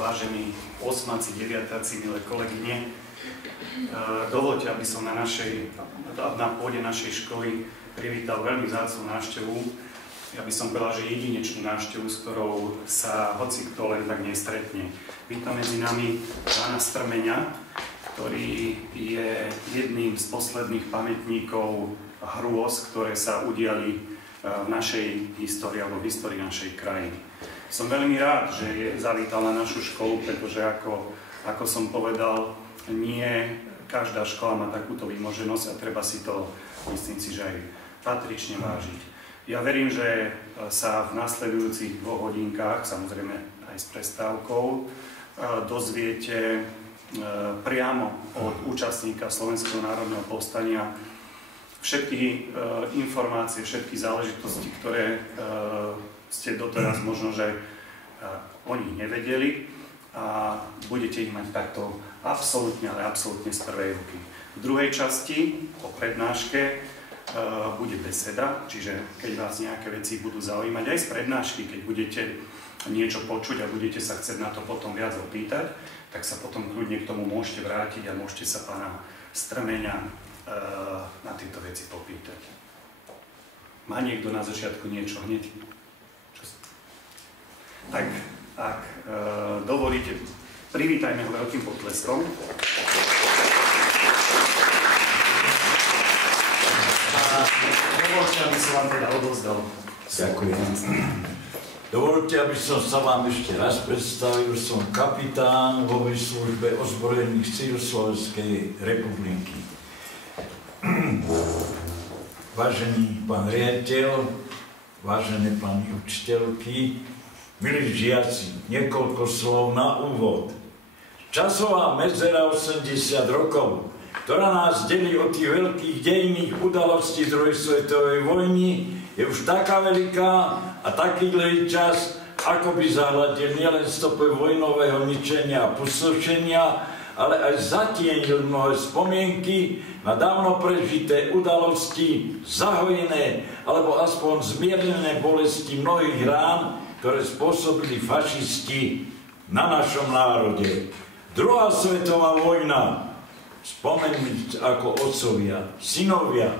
vážení osmáci, deviatáci, milé kolegyne. Dovoľte, aby som na pôde našej školy privítal veľmi vzácnu návštevu. Ja by som povedal, že jedinečnú návštevu, s ktorou sa hoci kto len tak nestretne. Vítam medzi nami pána Strmeňa, ktorý je jedným z posledných pamätníkov hrôz, ktoré sa udiali v našej histórii alebo v histórii našej krajiny. Som veľmi rád, že zavítal na našu školu, pretože ako som povedal, nie každá škola má takúto výmoženosť a treba si to, myslím si, že aj patrične vážiť. Ja verím, že sa v nasledujúcich 2 hodinkách, samozrejme aj s prestávkou, dozviete priamo od účastníka Slovenského národného povstania všetky informácie, všetky záležitosti, ktoré ste doteraz možno, že o nich nevedeli a budete ich mať takto absolútne, ale absolútne z prvej ruky. V druhej časti, po prednáške, bude beseda, čiže keď vás nejaké veci budú zaujímať, aj z prednášky, keď budete niečo počuť a budete sa chcieť na to potom viac opýtať, tak sa potom kľudne k tomu môžete vrátiť a môžete sa pána Strmeňa na tieto veci popýtať. Má niekto na začiatku niečo hneď? Tak, ak dovolíte, privítajme ho veľkým potleskom. A dovolte, aby som vám teda odovzdal. Ďakujem. Dovolte, aby som sa vám ešte raz predstavil. Som kapitán vo výslužbe ozbrojených síl Slovenskej republiky. Vážený pán riaditeľ, vážené pani učiteľky, milí žiaci, niekoľko slov na úvod. Časová medzera 80 rokov, ktorá nás delí od tých veľkých dejinných udalostí druhej svetovej vojny, je už taká veľká a taký dlhý čas, ako by zahľadil nielen stopy vojnového ničenia a pustošenia, ale aj zatienil mnohé spomienky na dávno prežité udalosti, zahojené alebo aspoň zmiernené bolesti mnohých rán, ktoré spôsobili fašisti na našom národe. Druhá svetová vojna, spomeňme, ako otcovia, synovia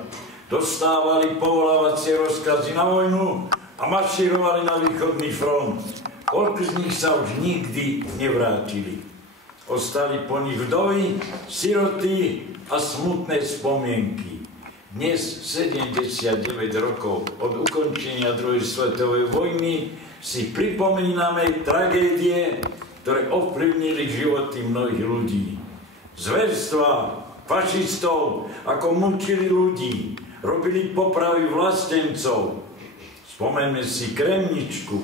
dostávali povolávacie rozkazy na vojnu a maršírovali na východný front. Koľko z nich sa už nikdy nevrátili. Ostali po nich vdovy, siroty a smutné spomienky. Dnes, 79 rokov od ukončenia druhej svetovej vojny, si pripomíname tragédie, ktoré ovplyvnili životy mnohých ľudí. Zverstva fašistov, ako mučili ľudí, robili popravy vlastencov. Spomeňme si Kremničku,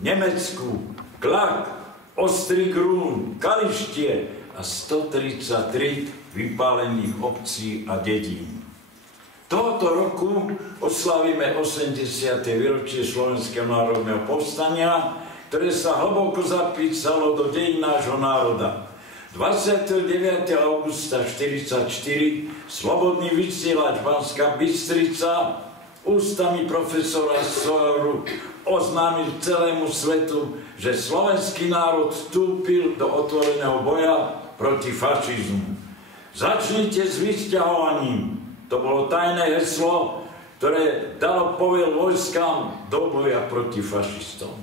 Nemecku, Klak, Ostrý Grún, Kalištie a 133 vypálených obcí a dedín. Tohoto roku oslavíme 80. výročie Slovenského národného povstania, ktoré sa hlboko zapísalo do dejín nášho národa. 29. augusta 1944 slobodný vysielač Banská Bystrica ústami profesora Sojeru oznámil celému svetu, že slovenský národ vstúpil do otvoreného boja proti fašizmu. Začnite s vysťahovaním. To bolo tajné heslo, ktoré dalo povel vojskám do boja proti fašistom.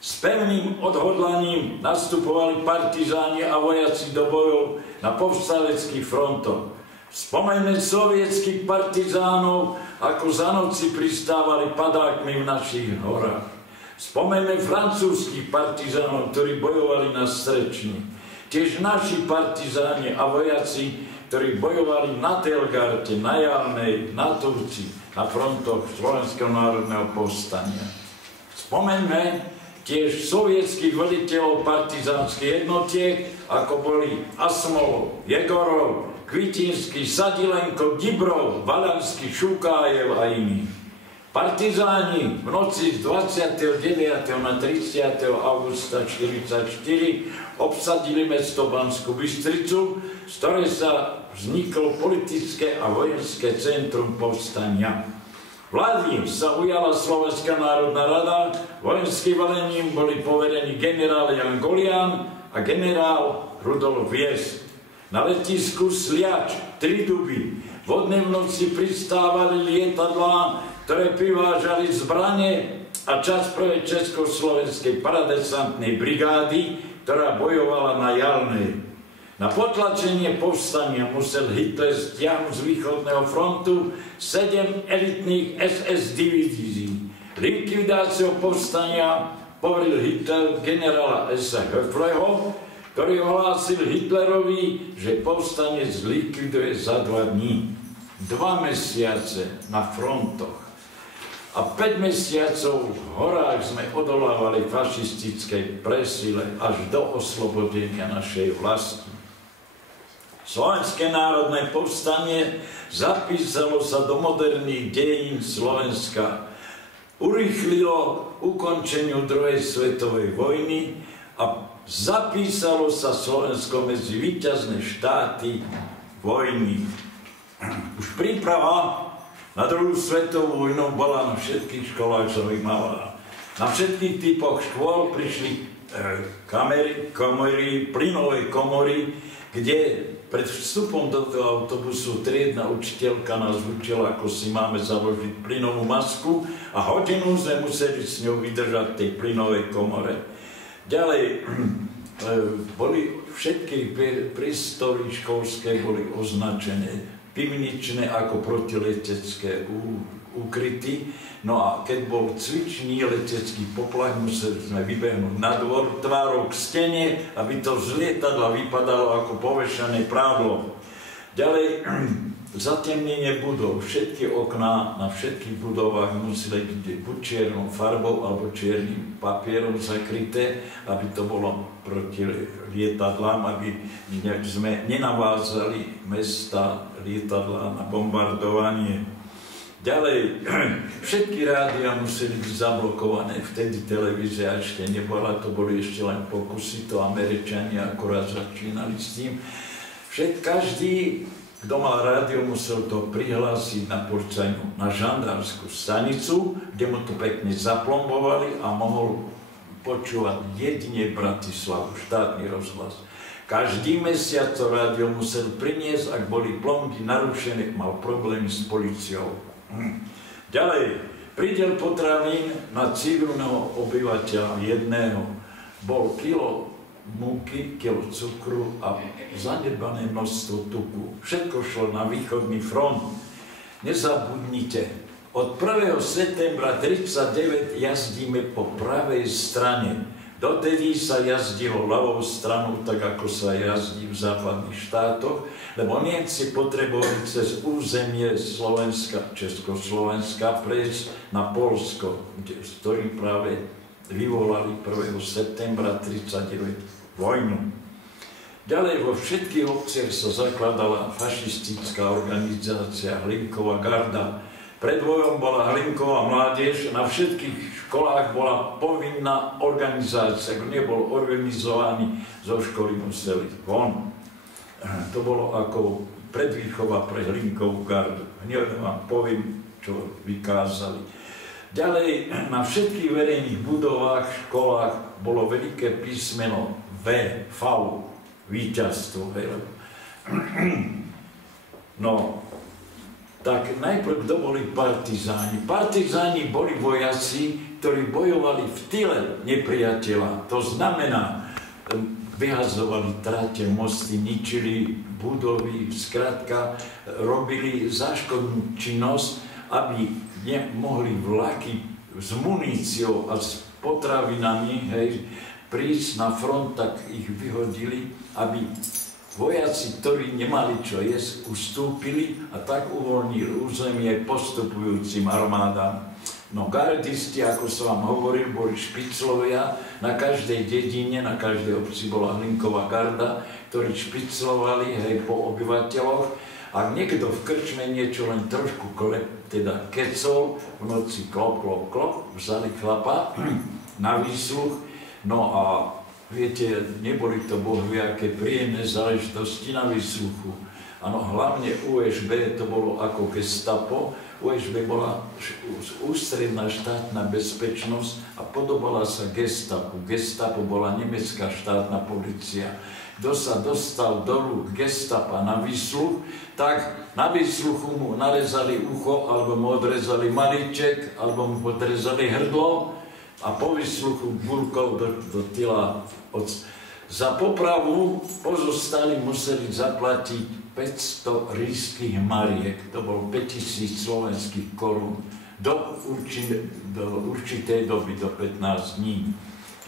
S pevným odhodlaním nastupovali partizáni a vojaci do bojov na povstaleckých frontoch. Spomeňme sovietských partizánov, ako za noci pristávali padákmi v našich horách. Spomeňme francúzskych partizánov, ktorí bojovali na Strečni. Tiež naši partizáni a vojaci, ktorí bojovali na Telgarte, na Jarnej, na Turci, na frontoch Slovenského národného povstania. Spomeňme tiež sovietských veliteľov partizánskych jednotiek, ako boli Asmolov, Jegorov, Kvitinský, Sadilenko, Dibrov, Vaľanský, Šukájev a iní. Partizáni v noci z 29. na 30. augusta 1944 obsadili mesto Banskú Bystricu, z ktorej sa vzniklo politické a vojenské centrum povstania. Vlády sa ujala Slovenská národná rada, vojenským velením boli poverení generál Jan Golian a generál Rudolf Vies. Na letisku Sliač, Triduby, vodne v noci pristávali lietadlá, ktoré privážali zbrane a časť prvej československej paradesantnej brigády, ktorá bojovala na Jalnej. Na potlačenie povstania musel Hitler stiahnuť z východného frontu 7 elitných SS divízií. Likvidáciou povstania poveril Hitler generála S. Höfleho, ktorý ohlásil Hitlerovi, že povstanie zlikviduje za 2 dní. 2 mesiace na frontoch a 5 mesiacov v horách sme odolávali fašistickej presile až do oslobodenia našej vlasti. Slovenské národné povstanie zapísalo sa do moderných dejín Slovenska. Urýchlilo ukončeniu druhej svetovej vojny a zapísalo sa Slovensko medzi víťazné štáty vojny. Už príprava na druhú svetovú vojnu bola na všetkých školách zaujímavá. Na všetkých typoch škôl prišli komory, plynové komory, kde pred vstupom do toho autobusu triedna učiteľka nás učila, ako si máme založiť plynovú masku a hodinu sme museli s ňou vydržať v tej plynovej komore. Ďalej boli všetky priestory školské boli označené pivničné ako protiletecké ukryty. No a keď bol cvičný letecký poplach, museli sme vybehnúť na dvor, tvárou k stene, aby to z lietadla vypadalo ako povešané prádlo. Ďalej, zatemnenie budov. Všetky okná na všetkých budovách museli byť buď čiernou farbou alebo čiernym papierom zakryté, aby to bolo proti lietadlám, aby sme nenavázali mesta lietadlá na bombardovanie. Ďalej, všetky rádia museli byť zablokované, vtedy televízia ešte nebola, to boli ešte len pokusy, to Američania akorát začínali s tým. Každý, kto mal rádio, musel to prihlásiť na policajnú, na žandárskú stanicu, kde mu to pekne zaplombovali a mohol počúvať jedine Bratislavu, štátny rozhlas. Každý mesiac to rádio musel priniesť, ak boli plomby narušené, mal problémy s políciou. Ďalej, prídel potravín na civilného obyvateľa jedného bol kilo múky, kilo cukru a zanedbané množstvo tuku. Všetko šlo na východný front. Nezabudnite, od 1. septembra 1939 jazdíme po pravej strane. Dotedy sa jazdilo ľavou stranou, tak ako sa jazdí v západných štátoch, lebo Nemci potrebovali cez územie Slovenska, Československa prejsť na Poľsko, s ktorým práve vyvolali 1. septembra 1939 vojnu. Ďalej vo všetkých obciach sa zakladala fašistická organizácia Hlinková garda. Pred vojom bola Hlinková mládež, na všetkých školách bola povinná organizácia. Kto nebol organizovaný, zo školy museli von. To bolo ako predvýchova pre Hlinkovú gardu. Hneď vám poviem, čo vykázali. Ďalej, na všetkých verejných budovách, školách bolo veľké písmeno V, víťazstvo. No, tak najprv kto boli partizáni? Partizáni boli vojaci, ktorí bojovali v tyle nepriateľa. To znamená, vyhazovali trate, mosty, ničili budovy, skrátka robili záškodnú činnosť, aby nemohli vlaky s muníciou a s potravinami prísť na front, tak ich vyhodili, aby vojaci, ktorí nemali čo jesť, ustúpili a tak uvoľnili územie postupujúcim armádám. No gardisti, ako som vám hovoril, boli špiclovia, na každej dedine, na každej obci bola Hlinková garda, ktorí špiclovali po obyvateľoch. Ak niekto v krčme niečo len trošku teda kecol, v noci klop, vzali chlapa na výsluch, no a Viete, neboli to bohviaké príjemné záležitosti na výsluchu. Áno, hlavne USB to bolo ako gestapo. USB bola ústredná štátna bezpečnosť a podobala sa gestapu. Gestapo bola nemecká štátna polícia. Kto sa dostal do rúk gestapa na výsluch, tak na výsluchu mu narezali ucho, alebo mu odrezali maliček, alebo mu odrezali hrdlo a po výsluchu burkol do tela. Za popravu pozostali museli zaplatiť 500 ríšskych mariek, to bolo 5000 slovenských korún, do určitej doby, do 15 dní.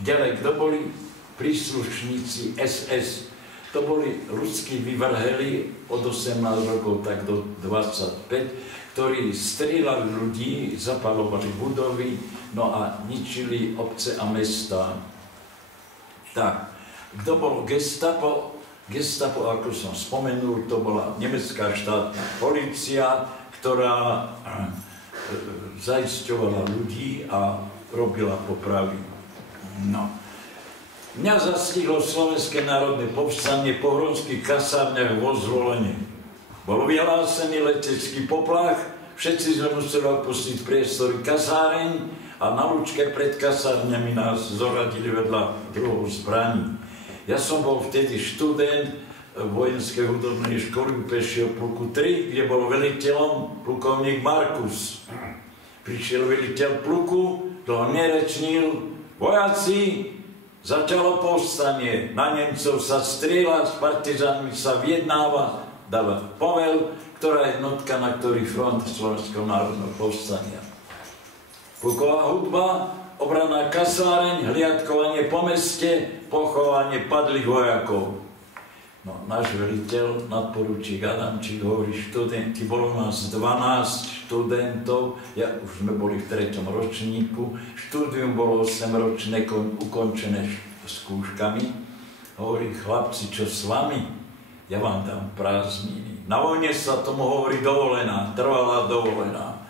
Ďalej, kto boli príslušníci SS, to boli ľudskí vyvrheli od 18 rokov tak do 25, ktorí strieľali ľudí, zapalovali budovy, no a ničili obce a mestá. Tak, kto bol gestapo? Gestapo, ako som spomenul, to bola nemecká štátna polícia, ktorá zaisťovala ľudí a robila popravy. No. Mňa zastihlo Slovenské národné povstanie po hronských kasárniach vo Zvolene. Bol vyhlásený letecký poplach, všetci sme museli opustiť priestory kasáreň a na lúčke pred kasárňami nás zoradili vedľa druhou zbraní. Ja som bol vtedy študent vojenskej hudobnej školy pešieho pluku 3, kde bol veliteľom plukovník Markus. Prišiel veliteľ pluku, toho nerečnil, vojaci, začalo povstanie, na Nemcov sa strieľa, s partizánmi sa vyjednáva, dáva povel, ktorá jednotka, na ktorý front Slovenského národného povstania. Pluková hudba, obrana kasáreň, hliadkovanie po meste, pochovanie padlých vojakov. No, náš veliteľ, nadporučík Adamčík, hovorí, študenti, bolo nás 12 študentov, už sme boli v 3. ročníku, štúdium bolo 8-ročné, ukončené skúškami. Hovorí, chlapci, čo s vami? Ja vám dám prázdniny. Na vojne sa tomu hovorí dovolená, trvalá dovolená.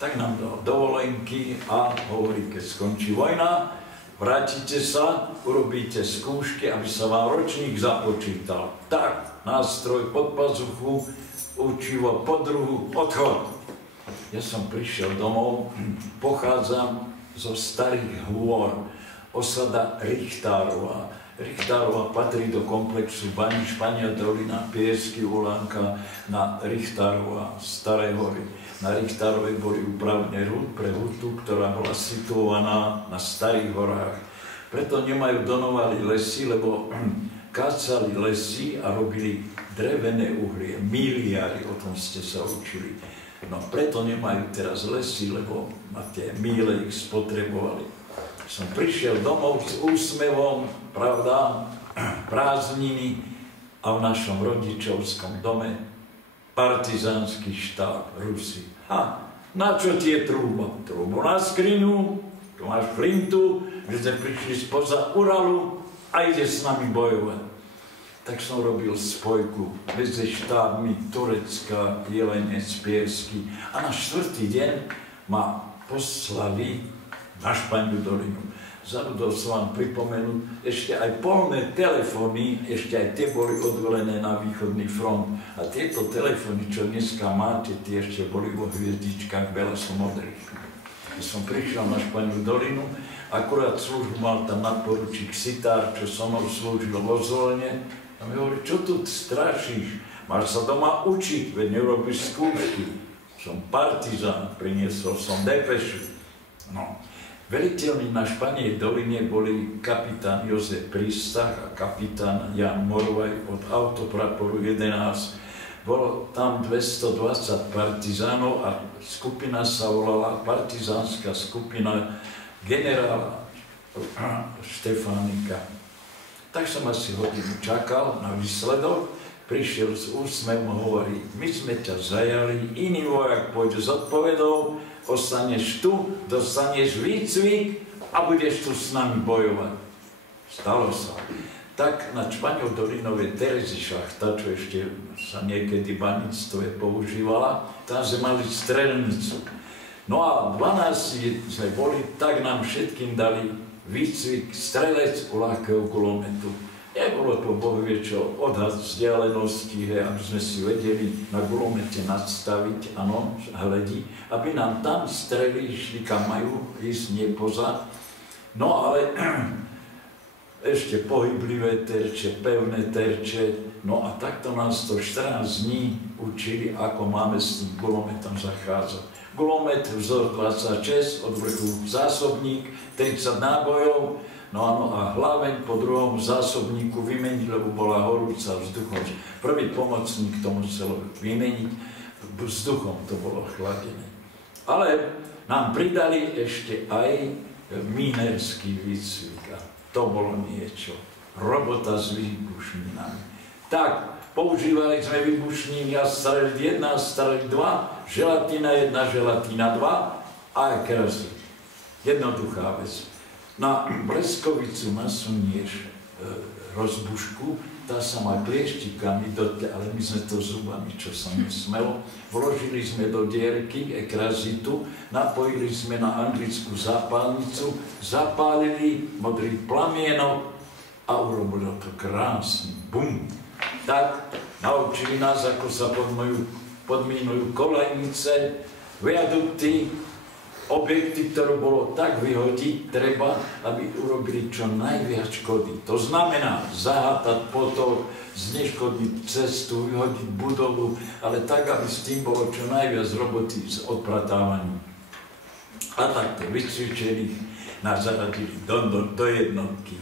Tak nám dal dovolenky a hovorí, keď skončí vojna, vrátite sa, urobíte skúšky, aby sa vám ročník započítal. Tak, nástroj pod pazuchu, učivo pod druhu, odchod. Ja som prišiel domov, pochádzam zo Starých hôr, osada Richtárova. Richtárova patrí do komplexu Baní, Špania, Dolina, Piesky, Ulánka na Richtárova, Staré hory. Na Richtárovej boli upravené pre hutu, ktorá bola situovaná na Starých horách. Preto nemajú donovali lesy, lebo kácali lesy a robili drevené uhlie, miliári, o tom ste sa učili. No preto nemajú teraz lesy, lebo na tie míle ich spotrebovali. Som prišiel domov s úsmevom, pravda, prázdniny a v našom rodičovskom dome partizánsky štáb Rusi. Na čo ti je trúba? Trúbu na skrinu, tu máš flintu, že sme prišli spoza Uralu a ide s nami bojovať. Tak som robil spojku medzi štábmi Turecka, Jelenec, Piesky a na 4. deň ma poslali na Španiu dolinu. Zabudol som vám pripomenúť, ešte aj polné telefóny, ešte aj tie boli odvolené na východný front. A tieto telefóny, čo dneska máte, tie ešte boli vo hviezdičkách belaso-modrých. Ja som prišiel na Španiu dolinu, akurát službu mal tam nadporučík Sitár, čo so mnou slúžil vo Zvolene. A mi hovorí, čo tu strašíš? Máš sa doma učiť, veď nerobíš skúšky. Som partizán, priniesol som depešu. No. Veliteľmi na Španej doline boli kapitán Jozef Prístach a kapitán Jan Morvaj od autopraporu 11. Bolo tam 220 partizánov a skupina sa volala partizánska skupina generála Štefánika. Tak som asi hodinu čakal na výsledok, prišiel s úsmevom, hovorí, my sme ťa zajali, iný vojak pôjde s odpovedou, ostaneš tu, dostaneš výcvik a budeš tu s nami bojovať. Stalo sa. Tak na Španiou dolinovej Terezy šachta, čo ešte sa niekedy v baníctve používala, tam sme mali strelnicu. No a 12 sme boli, tak nám všetkým dali výcvik, strelec u ľahkého kulometu. Nebolo to bohvie čo, odhad vzdialenosti, aby sme si vedeli na gulomete nastaviť, áno, hledí, aby nám tam strely išli, kam majú ísť, nie poza. No ale ešte pohyblivé terče, pevné terče, no a takto nás to 14 dní učili, ako máme s tým gulometom zachádzať. Gulomet vzor 26, od vrchu zásobník, 30 nábojov, no áno, a hlaveň po druhom zásobníku vymeniť, lebo bola horúca vzduchom. Prvý pomocník to musel vymeniť, vzduchom to bolo chladené. Ale nám pridali ešte aj minerský výcvik. To bolo niečo. Robota s výbušninami. Tak, používali sme výbušniny a streliť 1, streliť 2, želatína 1, želatína 2 a krasy. Jednoduchá vec. Na bleskovicu nasunieš rozbušku, tá sa má klieštikami dotle, ale my sme to zubami, čo sa nesmelo. Vložili sme do dierky ekrazitu, napojili sme na anglickú zápalnicu, zapálili modrý plamienok a urobilo to krásny bum. Tak naučili nás, ako sa podmínujú kolejnice, viadukty, objekty, ktoré bolo tak vyhodiť, treba, aby urobili čo najviac škody. To znamená zahátať potok, zneškodiť cestu, vyhodiť budovu, ale tak, aby s tým bolo čo najviac roboty s odpratávaním. A takto vycvičených nás zaradili do jednotky.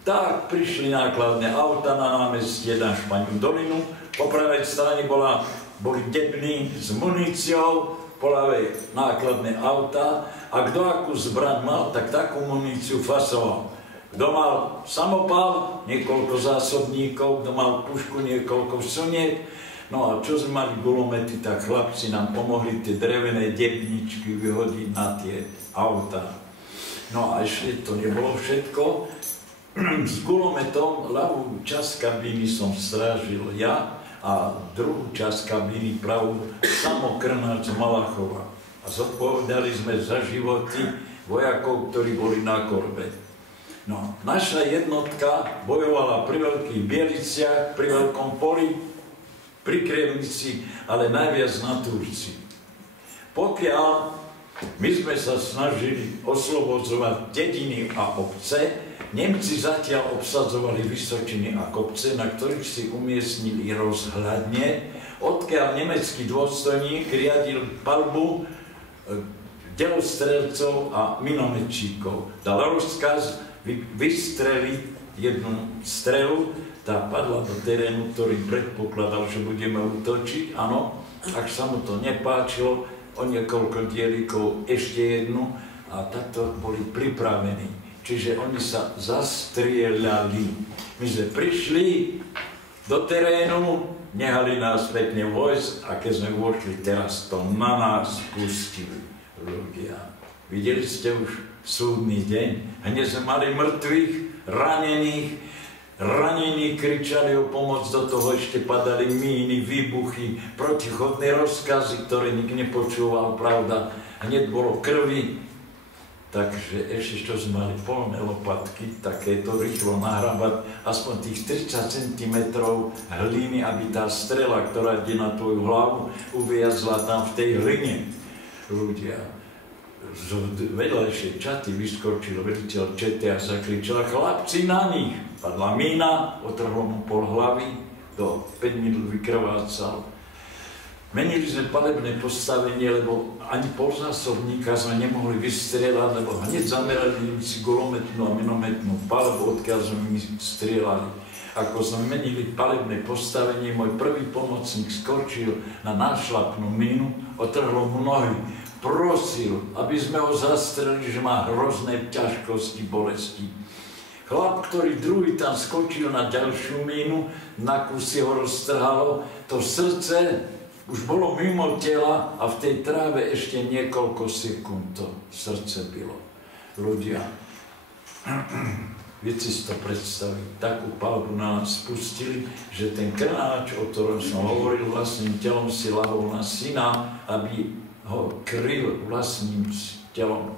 Tak prišli nákladné auta na námestie na Špaňu dolinu, po pravej strane boli dební s muníciou, po ľavej nákladné auta a kto akú zbraň mal, tak takú muníciu fasoval. Kto mal samopal, niekoľko zásobníkov, kto mal pušku, niekoľko suniek. No a čo sme mali gulomety, tak chlapci nám pomohli tie drevené debničky vyhodiť na tie auta. No a ešte to nebolo všetko. S gulometom ľavú časť kabíny som strážil ja, a druhú časť kabíny pravú samokrnáč Malachova. A zodpovedali sme za životy vojakov, ktorí boli na korbe. No, naša jednotka bojovala pri Veľkých Bieliciach, pri Veľkom Poli, pri Krievnici, ale najviac na Turci. Pokiaľ my sme sa snažili oslobodzovať dediny a obce, Nemci zatiaľ obsadzovali vysočiny a kopce, na ktorých si umiestnili rozhľadne, odkiaľ nemecký dôstojník riadil palbu delostrelcov a minometčíkov. Dal rozkaz vystreliť jednu strelu, tá padla do terénu, ktorý predpokladal, že budeme útočiť, áno, ak sa mu to nepáčilo, o niekoľko dielikov ešte jednu a takto boli pripravení. Čiže oni sa zastrieľali. My sme prišli do terénu, nehali nás pekne vojsť a keď sme vošli, teraz to na nás pustili ľudia. Videli ste už súdny deň? Hneď sme mali mŕtvych, ranení kričali o pomoc, do toho ešte padali míny, výbuchy, protichodné rozkazy, ktoré nik nepočúval, pravda. Hneď bolo krvi. Takže ešte čo sme mali polné lopatky, takéto rýchlo nahrabať aspoň tých 30 cm hliny, aby tá strela, ktorá ide na tvoju hlavu, uviazla tam v tej hline. Ľudia z vedľajšej čaty vyskočil veliteľ čety a zakričal: chlapci, na nich! Padla mína, otrhlo mu pol hlavy, do 5 minút vykrvácal. Menili sme palebné postavenie, lebo ani polzásobníka sme nemohli vystrieľať, lebo hneď zamerali si gulometnú a minometnú palbu, odkiaľ sme my strieľali. Ako sme menili palebné postavenie, môj prvý pomocník skočil na nášlapnú mínu, otrhlo mu nohy. Prosil, aby sme ho zastrelili, že má hrozné ťažkosti, bolesti. Chlap, ktorý druhý tam skočil na ďalšiu mínu, na kusy ho roztrhalo, to srdce už bolo mimo tela a v tej tráve ešte niekoľko sekúnd to srdce bylo. Ľudia, viete si to predstaviť, takú palbu na nás spustili, že ten krnáč, o ktorom som hovoril, vlastným telom si lahol na syna, aby ho kryl vlastným telom.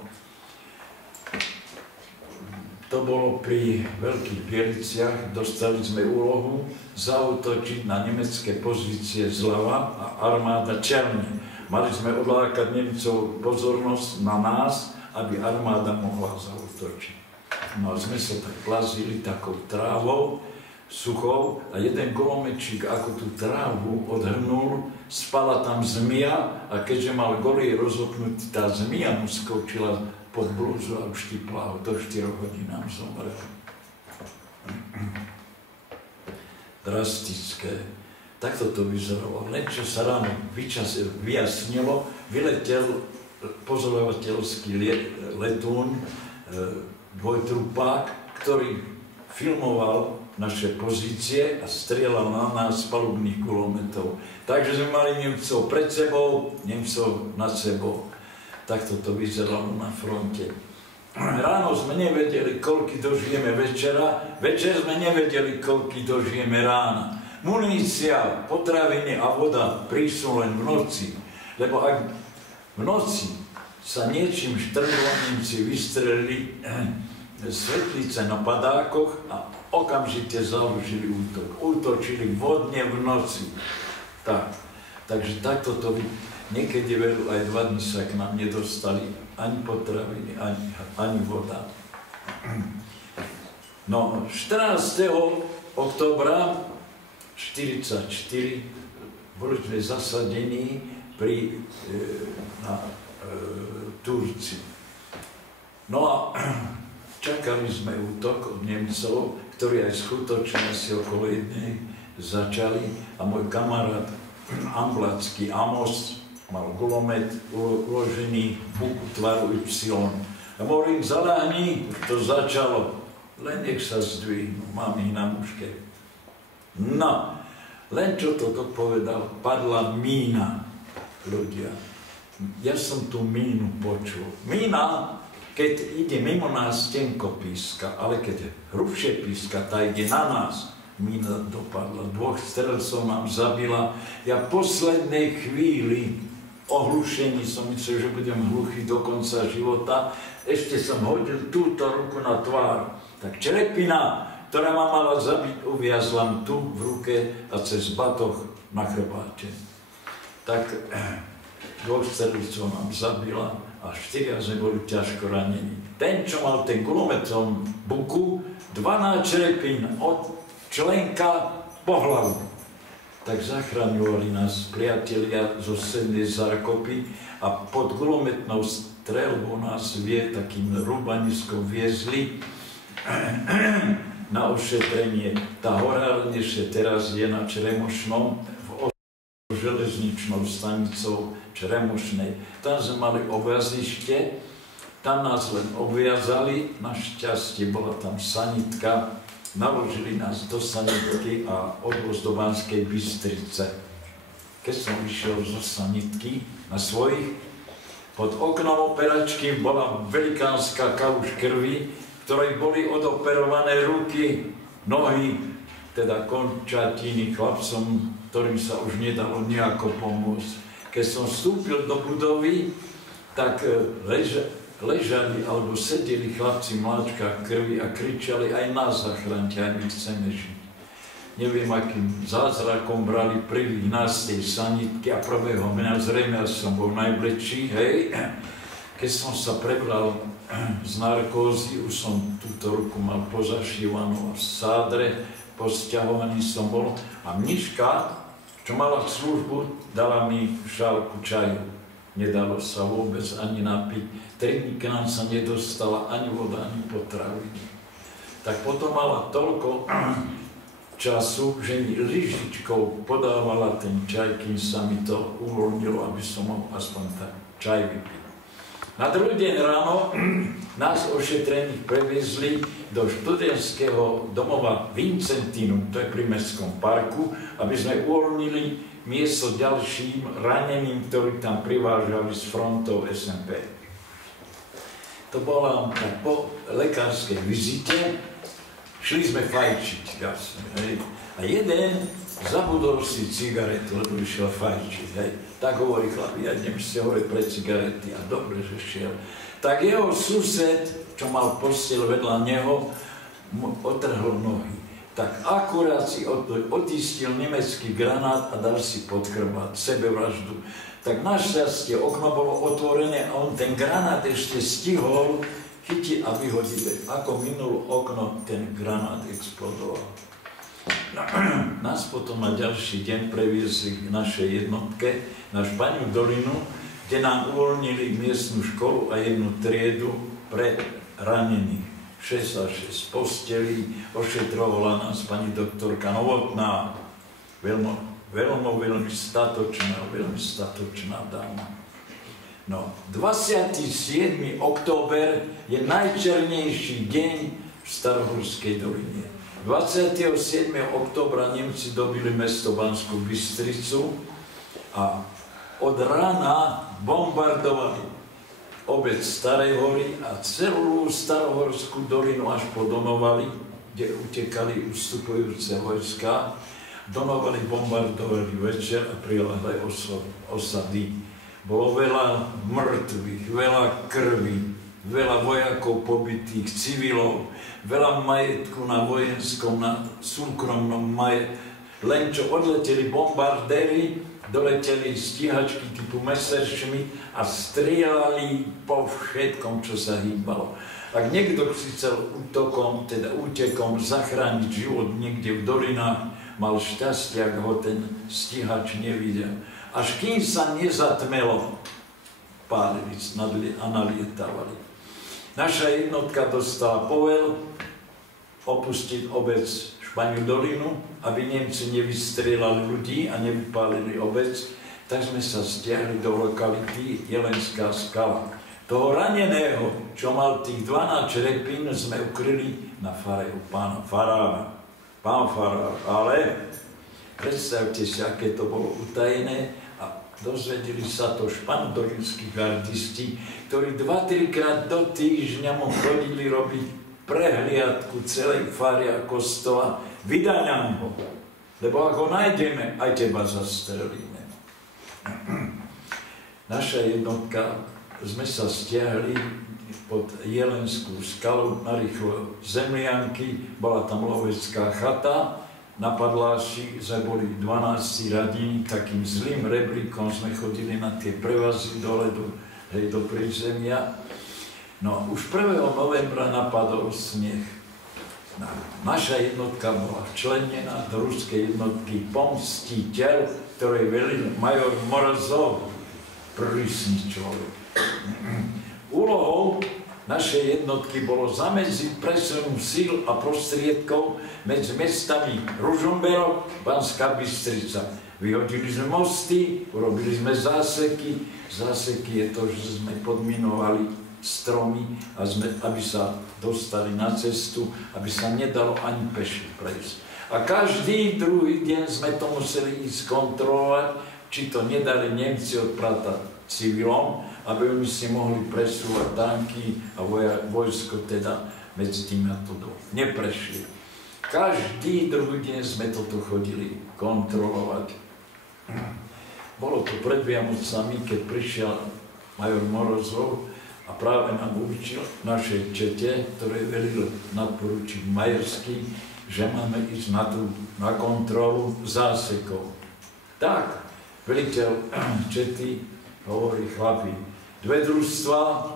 To bolo pri Veľkých Bieliciach, dostali sme úlohu zaútočiť na nemecké pozície zľava a armáda čelne. Mali sme odlákať Nemcov pozornosť na nás, aby armáda mohla zaútočiť. No a sme sa tak plazili takou trávou, suchou a jeden gulomečík ako tú trávu odhrnul, spala tam zmija a keďže mal golý rozopnutý, tá zmija mu skočila pod blúzu a uštipla ho, do 4 hodinám zomrel. Drastické. Takto to vyzeralo. Len čo sa ráno vyjasnilo, vyletel pozorovateľský letún, dvojtrupák, ktorý filmoval naše pozície a strieľal na nás z palubných gulometov. Takže sme mali Nemcov pred sebou, Nemcov nad sebou. Takto to vyzeralo na fronte. Ráno sme nevedeli, koľky dožijeme večera, večer sme nevedeli, koľky dožijeme rána. Munícia, potraviny a voda prísnu len v noci, lebo ak v noci sa niečím štrnglo, Nemci vystrelili svetlice na padákoch a okamžite založili útok. Útočili vodne v noci. Takže takto to niekedy veru aj 2 dni sa k nám nedostali ani potraviny, ani voda. No, 14. októbra 1944 boli sme zasadení na Turci. No a čakali sme útok od Nemcov, ktorí aj skutočne asi okolo jednej začali a môj kamarát Amblacký Amos mal gulomet uložený v buku tvaru Y. A hovorím, zaláhni, už to začalo, len nech sa zdvihnú, mám ich na muške. No, len čo toto povedal, padla mína, ľudia. Ja som tú mínu počul. Mína, keď ide mimo nás, tenko píska, ale keď hrubšie píska, tá ide na nás. Mína dopadla, 2 strelcov nám zabila. Ja v poslednej chvíli ohlušení som myslel, že budem hluchý do konca života. Ešte som hodil túto ruku na tvár. Tak črepina, ktorá ma mala zabiť, uviazla tu v ruke a cez batoh na chrbáte. Tak 2 strelcov nám zabila a 4 sme boli ťažko ranení. Ten, čo mal ten gulometom buku, 12 črepín od členka po hlavu. Tak zachraňovali nás priatelia zo Sednej Zákopy a pod gulometnou streľbou nás takým rubaniskom viezli na ošetrenie. Tá horárne teraz je na Čremošnom, v železničnou stanicou Čremošnej. Tam sme mali objazište, tam nás len obviazali, našťastie bola tam sanitka, naložili nás do sanitky a odvoz do Banskej Bystrice. Keď som vyšiel zo sanitky na svojich, pod oknom operačky bola velikánska kaluž krvi, ktorej boli odoperované ruky, nohy, teda končatiny chlapcom, ktorým sa už nedalo nejako pomôcť. Keď som vstúpil do budovy, tak ležali alebo sedeli chlapci v mláčkach krvi a kričali, aj nás zachráňte, aj my chceme žiť. Neviem, akým zázrakom brali prvých nás z tej sanitky a prvého mňa, zrejme ja som bol najbližší, hej. Keď som sa prebral z narkózy, už som túto ruku mal pozašívanú v sádre, posťahovaný som bol a mniška, čo mala službu, dala mi šálku čaju. Nedalo sa vôbec ani napiť. 3 dní k nám sa nedostala ani voda, ani potraviny. Tak potom mala toľko času, že mi lyžičkou podávala ten čaj, kým sa mi to uvoľnilo, aby som mohol aspoň tak čaj vypiť. Na druhý deň ráno nás ošetrených previezli do študentského domova Vincentinu, to je pri Mestskom parku, aby sme uvoľnili miesto ďalším raneným, ktorí tam privážali z frontov SMP. To bola po lekárskej vizite, šli sme fajčiť, jasne, hej. A jeden zabudol si cigaretu, lebo išiel fajčiť, hej. Tak hovorí chlapi, ja idem si hore pre cigarety a dobre, že šiel. tak jeho sused, čo mal posteľ vedľa neho, mu otrhol nohy. Tak akurát si otistil nemecký granát a dal si pod chrbát, sebevraždu. Tak našťastie okno bolo otvorené a on ten granát ešte stihol chytiť a vyhodiť. Ako minul okno, ten granát explodoval. Nás potom na ďalší deň previezli k našej jednotke na Španiu dolinu, kde nám uvoľnili miestnu školu a jednu triedu pre ranených. 6 a 6 postelí, ošetrovala nás pani doktorka Novotná, veľmi statočná dáma. No, 27. október je najčernejší deň v Starohorskej doline. 27. októbra Nemci dobili mesto Banskú Bystricu a od rána bombardovali obec Starej hory a celú Starohorskú dolinu až po Donovali, kde utekali ustupujúce vojska. Donovali bombardovali večer a prilahlé osady. Bolo veľa mŕtvych, veľa krvi, veľa vojakov pobytých, civilov, veľa majetku na vojenskom, na súkromnom majetku. Len čo odleteli bombardéry, doleteli stíhačky typu Messerschmitt a strieľali po všetkom, čo sa hýbalo. Ak niekto si chcel útekom zachrániť život niekde v dolinách, mal šťastie, ak ho ten stíhač nevidel. Až kým sa nezatmelo, pálili a nalietávali. Naša jednotka dostala povel opustiť obec Španiu dolinu, aby Nemci nevystrieľali ľudí a nevypálili obec, tak sme sa stiahli do lokality Jelenská skala. Toho raneného, čo mal tých 12 črepín, sme ukryli na fare u pána farára. Pán farár, ale predstavte si, aké to bolo utajené a dozvedeli sa to španodolinskí gardisti, ktorí 2-3 krát do týždňa mu chodili robiť prehliadku celej fary a kostola, vydaňam ho, lebo ak ho nájdeme, aj teba zastrelíme. Naša jednotka, sme sa stiahli pod Jelenskú skalu, narýchlo zemlianky, bola tam lovecká chata, na Padláši sme boli 12 radín, takým zlým rebríkom sme chodili na tie prevazy dole do prízemia. No už 1. novembra napadol sneh. Naša jednotka bola včlenená do ruskej jednotky Pomstiteľ, ktorej velil major Morozov, prísny človek. Úlohou našej jednotky bolo zamedziť presunu síl a prostriedkov medzi mestami Ružomberok, Banská Bystrica. Vyhodili sme mosty, urobili sme záseky. Záseky je to, že sme podminovali stromy, aby sa dostali na cestu, aby sa nedalo ani peši prejsť. A každý druhý deň sme to museli ísť kontrolovať, či to nedali Nemci odpratať civilom, aby oni si mohli presúvať tanky a vojsko teda medzi tým a to neprešli. Každý druhý deň sme toto chodili kontrolovať. Bolo to pred Vianocami, keď prišiel major Morozov a práve nám učil našej čete, ktoré velil nadporučík Majerský, že máme ísť na kontrolu zásekov. Tak, veliteľ čety hovorí: chlapi, 2 družstva,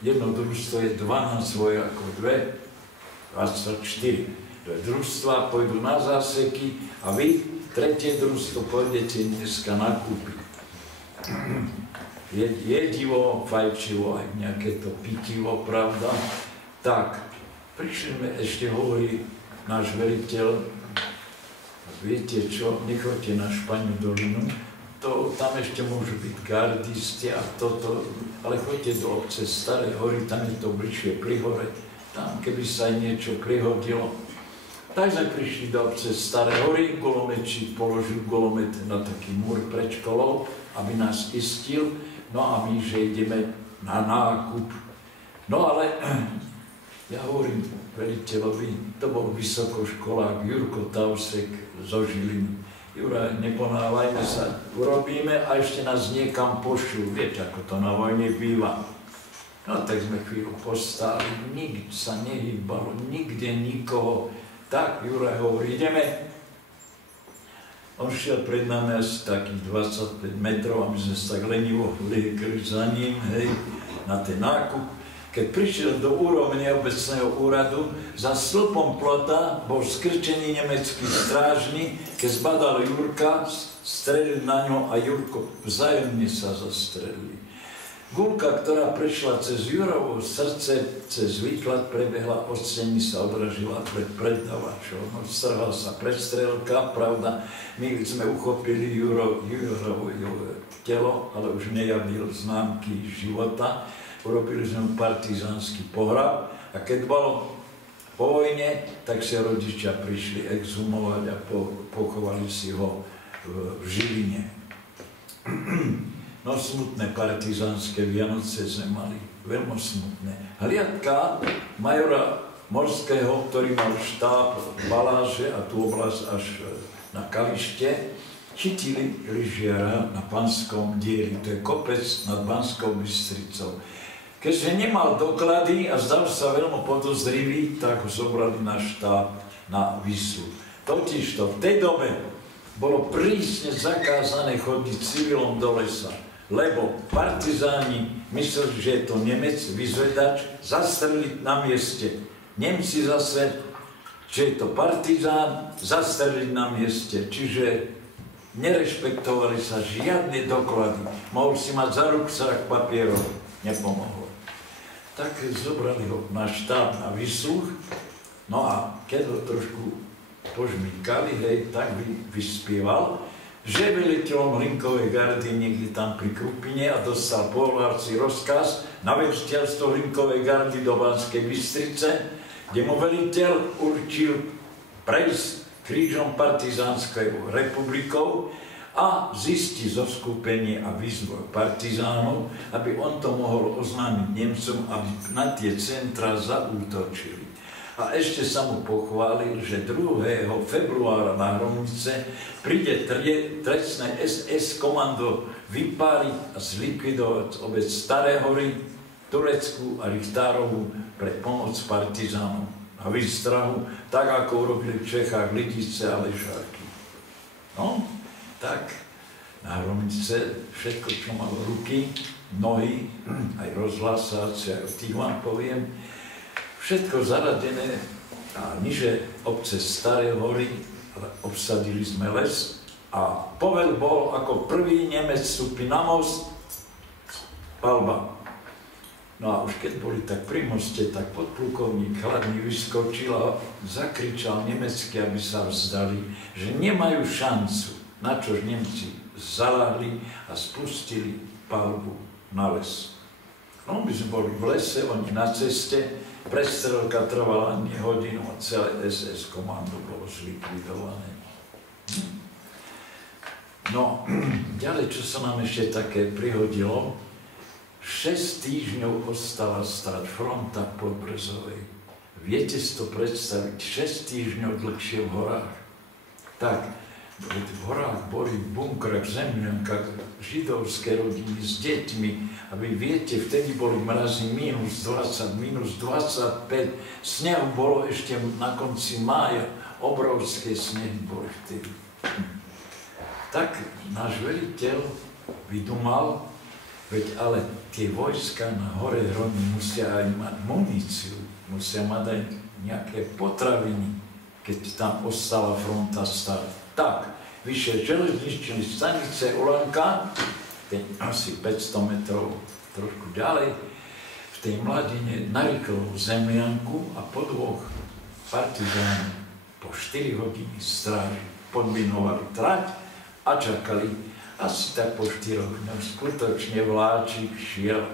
jedno družstvo je 12 vojakov, 24. 2 družstva pôjdu na záseky a vy, 3. družstvo, pôjdete dneska nakúpiť. Jedivo, fajčivo, aj nejaké to pitivo, pravda. Tak, prišli sme, ešte hovorí náš veliteľ, viete čo, nechoďte na Španiu dolinu, tam ešte môžu byť gardisti a toto, ale choďte do obce Starej hory, tam je to bližšie pri hore, tam keby sa aj niečo prihodilo. Tak sme prišli do obce Starej hory, gulometčík položil gulomet na taký múr pred školou, aby nás istil. No a my, že ideme na nákup. No ale ja hovorím veliteľovi, to bol vysokoškolák Jurko Tausek zo Žiliny. Juraj, neponávajme sa, urobíme a ešte nás niekam pošľú. Viete, ako to na vojne býva. No tak sme chvíľu postáli, nikde sa nehýbalo, nikde nikoho. Tak Juraj hovorí, ideme. On šiel pred nami asi takých 25 metrov a my sme sa tak lenivo vliekli za ním, hej, na ten nákup. Keď prišiel do úrovne obecného úradu, za stĺpom plota bol skrčený nemecký strážny, keď zbadal Jurka, strelil na ňo a Jurko vzájomne sa zastrelili. Guľka, ktorá prešla cez Jurovo srdce, cez výklad prebehla od steny, sa odražila pred predavačom. No, strhla sa prestrelka, pravda, my sme uchopili Jurovo telo, ale už nejavil známky života. Urobili sme mu partizánsky pohrab a keď bolo po vojne, tak si rodičia prišli exhumovať a pochovali si ho v Žiline. No smutné partizánske Vianoce sme mali, veľmi smutné. Hliadka majora Morského, ktorý mal štáb Baláže a tú oblasť až na Kalište, chytili lyžiara na Panskom dieli, to je kopec nad Banskou Bystricou. Keďže nemal doklady a zdal sa veľmi podozrivý, tak ho zobrali na štáb na Vyslu. Totižto v tej dobe bolo prísne zakázané chodiť civilom do lesa, lebo partizáni mysleli, že je to Nemec, vyzvedač, zastreliť na mieste. Nemci zase, že je to partizán, zastreliť na mieste. Čiže nerešpektovali sa žiadne doklady. Mohol si mať za ruksak papierov, nepomohlo. Tak zobrali ho na štáb na Vysluch, no a keď ho trošku požmýkali, hej, tak vyspieval, že veliteľom Hlinkovej gardy niekde tam pri Krupine a dostal povolárci rozkaz na veliteľstvo Hlinkovej gardy do Banskej Bystrice, kde mu veliteľ určil prejsť krížom partizánskou republikou a zistiť zoskupenie a výzbroj partizánov, aby on to mohol oznámiť Nemcom, aby na tie centra zaútočili. A ešte sa mu pochválil, že 2. februára na Hromnice príde trestné SS komando vypáliť a zlikvidovať obec Staré Hory, Tureckú a Richtárovú pre pomoc partizánov na výstrahu, tak ako urobili v Čechách Lidice a Lešárky. No, tak na Hromnice všetko, čo malo ruky, nohy, aj rozhlasáci, aj o tých vám poviem, všetko zaradené a niže obce Staré Hory, obsadili sme les a povel bol, ako prvý Nemec vstúpi na most, palba. No a už keď boli tak pri moste, tak podplukovník hladný vyskočil a zakričal nemecky, aby sa vzdali, že nemajú šancu, na čož Nemci zaláhli a spustili palbu na les. No my sme boli v lese, oni na ceste, prestrelka trvala ani hodinu a celé SS komando bolo zlikvidované. No, ďalej, čo sa nám ešte také prihodilo, 6 týždňov ostala stáť fronta v Podbrezovej. Viete si to predstaviť, 6 týždňov dlhšie v horách. Tak, v horách boli v bunkrách, v zemľankách židovské rodiny s deťmi, a vy viete, vtedy boli mrazy minus 20, minus 25, snehu bolo ešte na konci mája, obrovské snehy boli vtedy. Tak náš veliteľ vydumal, veď ale tie vojska na hore Hroni musia aj mať muníciu, musia mať aj nejaké potraviny, keď tam ostala fronta stáť. Tak, vyše železničnej stanice Ulanka, asi 500 metrov trošku ďalej, v tej mladine narýchlo zemlianku a po 2 partizánov po 4 hodiny stráži podminovali trať a čakali. Asi tak po 4 dňoch skutočne vláčik šiel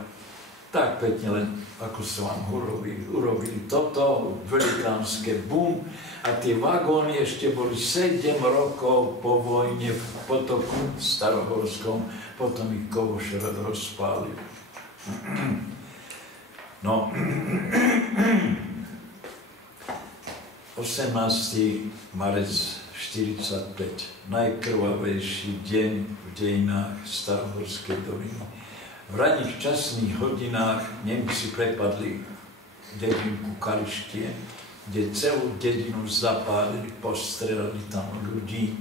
tak pekne, len ako sa vám urobili toto velikánske bum a tie vagóny ešte boli 7 rokov po vojne v potoku starohorskom, potom ich Kovošer rozpálil. No, 18. marec 45, najkrvavejší deň v dejinách Starohorskej doliny. V ranných časných hodinách Nemci prepadli dedinku Kalištie, kde celú dedinu zapálili, postrelali tam ľudí.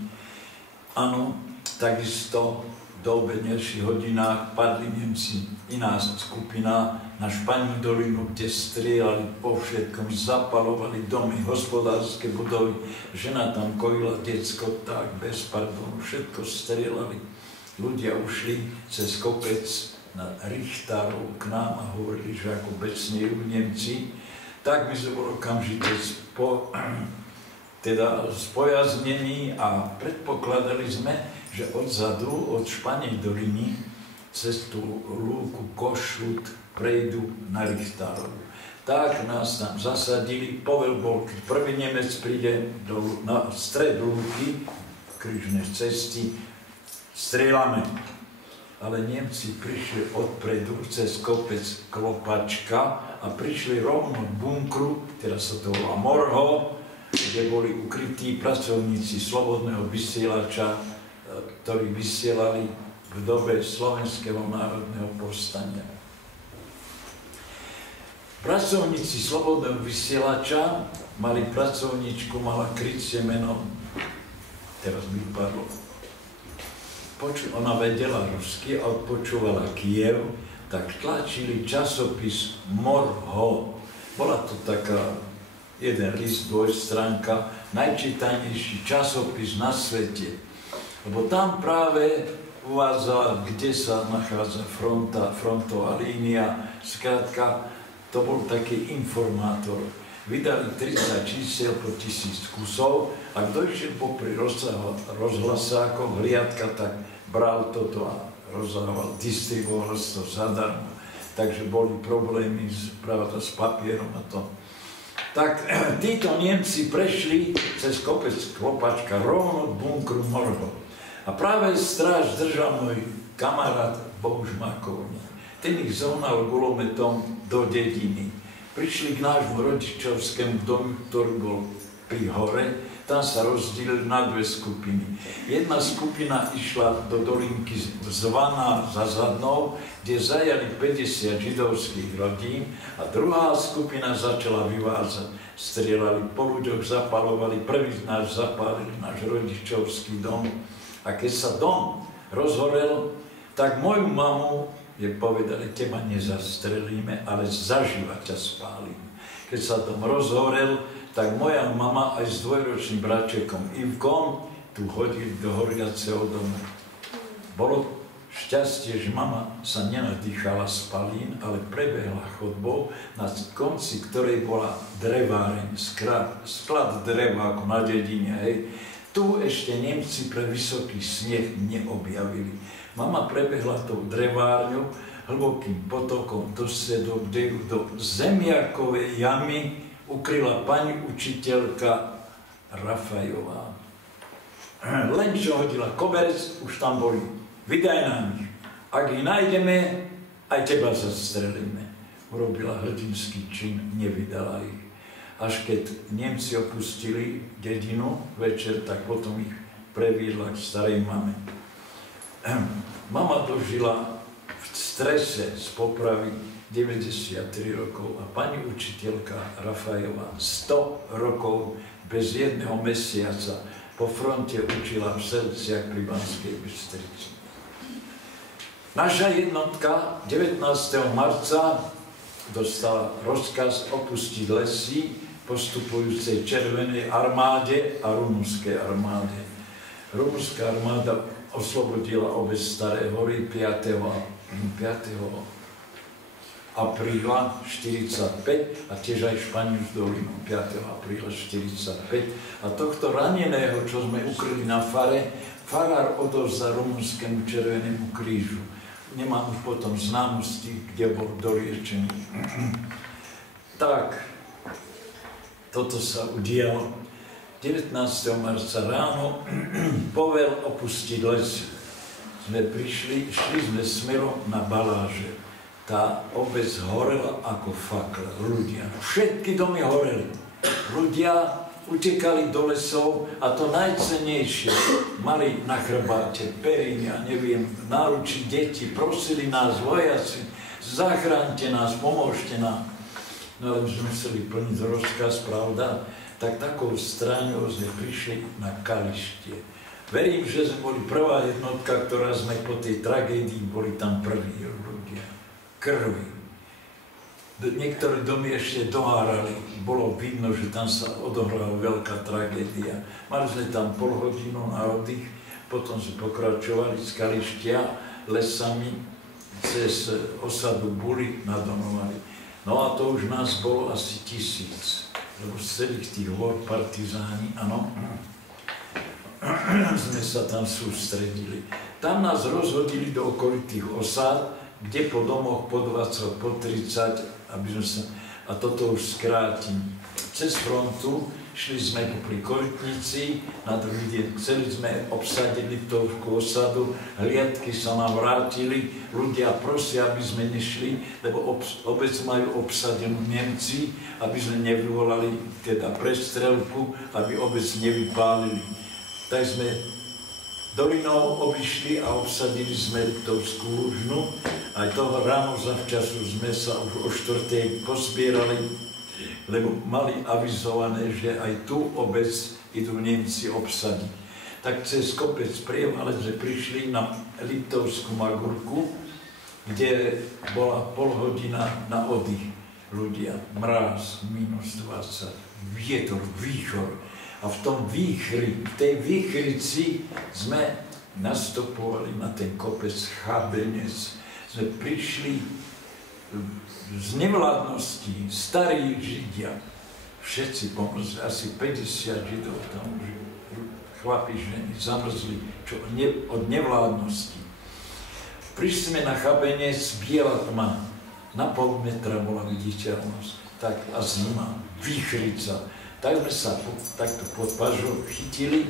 Áno, takisto v doobednejších hodinách padli Nemci, iná skupina na Španí dolinu, kde strieľali po všetkom, zapalovali domy, hospodárske budovy, žena tam kojila decko, tak bez pardonu, všetko strieľali. Ľudia ušli cez kopec na Richtárov k nám a hovorili, že ako becnejú Nemci. Tak my sme boli okamžite spojaznení a predpokladali sme, že odzadu, od Španej doliny, cez tú lúku Košut prejdú na Richtárov. Tak nás tam zasadili, povel bol, keď prvý Nemec príde na stred lúky, križnej cesty, strieľame. Ale Nemci prišli odpredu cez kopec Klopačka a prišli rovno k bunkru, teraz sa to volá Morho, kde boli ukrytí pracovníci Slobodného vysielača, ktorí vysielali v dobe Slovenského národného povstania. Pracovníci Slobodného vysielača mali pracovníčku, mala krycie meno, teraz mi vypadlo. Ona vedela rusky a odpočúvala Kyjev, tak tlačili časopis Morho. Bola to taká jeden list, dvojstránka, najčítanejší časopis na svete. Lebo tam práve uvádzala, kde sa nachádza frontová línia. Skrátka, to bol taký informátor. Vydali 30 čísiel po 1000 kusov a kto išiel popri rozhlasákoch, hliadka, tak bral toto a rozdával, distribuoval to zadarmo. Takže boli problémy s papierom a to. Tak títo Nemci prešli cez kopec Klopačka rovno k bunkru Morho. A práve stráž držal môj kamarát Bohuž Makovný. Ten ich zohnal gulometom do dediny. Prišli k nášmu rodičovskému domu, ktorý bol pri hore. Tam sa rozdielili na dve skupiny. Jedna skupina išla do dolinky zvaná za Zadnou, kde zajali 50 židovských rodín a druhá skupina začala vyvádzať. Strieľali po ľuďoch, zapalovali, prvý z nás zapálili náš rodičovský dom. A keď sa dom rozhorel, tak moju mamu je povedali, teba nezastrelíme, ale zaživa ťa spálime. Keď sa dom rozhorel, tak moja mama aj s dvojročným bráčekom Ivkom tu hodili do horiaceho domu. Bolo šťastie, že mama sa nenadýchala spalín, ale prebehla chodbou, na konci ktorej bola dreváreň, sklad dreva ako na dedine, hej. Tu ešte Nemci pre vysoký sneh neobjavili. Mama prebehla tou drevárňou, hlbokým potokom do sedov, kde ju do zemiakovej jamy ukryla pani učiteľka Rafajová. Len čo hodila koberec, už tam boli. Vydaj nám ich. Ak ich nájdeme, aj teba zastrelíme. Urobila hrdinský čin, nevydala ich. Až keď Nemci opustili dedinu večer, tak potom ich previedla k starej mame. Mama dožila v strese z popravy 93 rokov a pani učiteľka Rafajová 100 rokov bez jedného mesiaca po fronte učila v Selciach pri Banskej Bystrici. Naša jednotka 19. marca dostala rozkaz opustiť lesy postupujúcej Červenej armáde a rumunskej armáde. Rumunská armáda oslobodila obe Staré hory 5. apríla 45 a tiež aj Španielsku dolinu 5. apríla 45. A tohto raneného, čo sme ukryli na fare, farár odovzdal Rumunskému Červenému krížu. Nemám už potom známosti, kde bol doliečený. Tak, toto sa udialo. 19. marca ráno povel opustiť lesy. Šli sme smerom na Baláže. Tá obec horela ako fakla. Ľudia, všetky domy horeli. Ľudia utekali do lesov a to najcennejšie. Mali na chrbáte periny a neviem, náručí deti, prosili nás vojaci, zachránte nás, pomôžte nám. No ale my sme museli plniť rozkaz, pravda, tak takou stráňou sme prišli na Kalištie. Verím, že sme boli prvá jednotka, ktorá sme po tej tragédii boli tam prví ľudia. Krvi. Niektorí domy ešte dohárali. Bolo vidno, že tam sa odohrala veľká tragédia. Mali sme tam pol hodinu na oddych, potom sme pokračovali z Kalištia lesami cez osadu Buli na Donovali. No a to už nás bolo asi 1000, lebo z celých tých hôr partizáni, áno, sme sa tam sústredili. Tam nás rozhodili do okolitých osád, kde po domoch po 20, po 30, aby sme sa, a toto už skrátim. Cez frontu šli sme popri Korytnici, na druhý deň chceli sme obsadiť Liptovskú osadu, hliadky sa nám vrátili, ľudia prosia, aby sme nešli, lebo obec majú obsadenú Nemci, aby sme nevyvolali teda prestrelku, aby obec nevypálili. Tak sme dolinou obišli a obsadili sme Liptovskú Lužnu. Aj toho ráno zavčasu sme sa už o 4:00 pozbierali, lebo mali avizované, že aj tú obec idú Nemci obsadiť. Tak cez kopec Prievale sme prišli na Liptovskú Magurku, kde bola pol hodina na oddych. Ľudia, mráz, -20, vietor, výchor. A v tom výchri, v tej výchrici sme nastupovali na ten kopec Chabenec. Sme prišli z nevládnosti, starí Židia, všetci pomrzli, asi 50 Židov tam už, chlapi, ženy, zamrzli, čo od nevládnosti. Prišli sme na Chabenec, biela tma, na pol metra bola viditeľnosť, tak a zima, výchrica. Tak sme sa takto pod pažou chytili,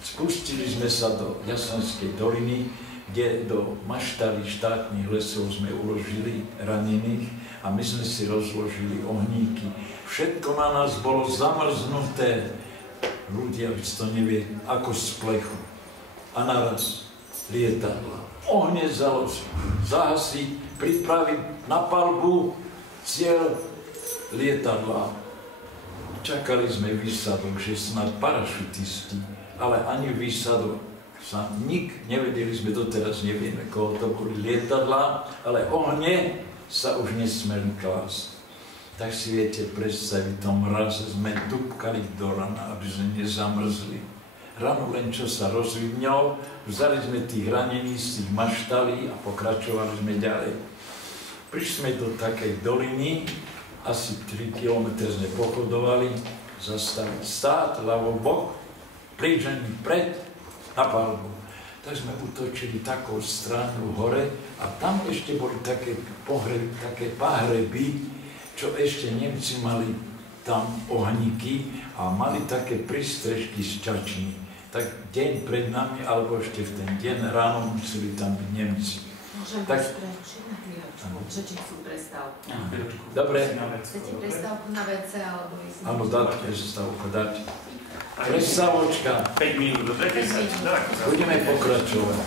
spustili sme sa do Jasonskej doliny, kde do maštály štátnych lesov sme uložili ranených a my sme si rozložili ohníky. Všetko na nás bolo zamrznuté. Ľudia, vy to nevie, ako z plechu. A naraz lietadla. Ohne zahasiť, pripraviť na palbu, cieľ lietadla. Čakali sme výsadok, že snad parašutisti, ale ani výsadok. Nevedeli sme doteraz, nevieme, koho to boli lietadlá, ale ohne sa už nesmeli klásť. Tak si viete predstaviť, v tom mraze sme dupkali do rana, aby sme nezamrzli. Ráno len čo sa rozvidňalo, vzali sme tých ranených z tých maštalí a pokračovali sme ďalej. Prišli sme do takej doliny, asi 3 kilometre sme pochodovali, zastaviť stát, ľavo bok, prížení pred, na palbu. Tak sme utočili takou stranu hore a tam ešte boli také pahreby, čo ešte Nemci mali tam ohníky a mali také prístrežky z čačiny. Tak deň pred nami, alebo ešte v ten deň ráno museli tam byť Nemci. Môžem vás prerušiť na chvíľočku? Môžete chcú prestávku. Dobre. Chcete prestávku na WC alebo ísť? Áno, dáte prestávku, dáte. Prestávočka. 5 minút do 30. Budeme pokračovať.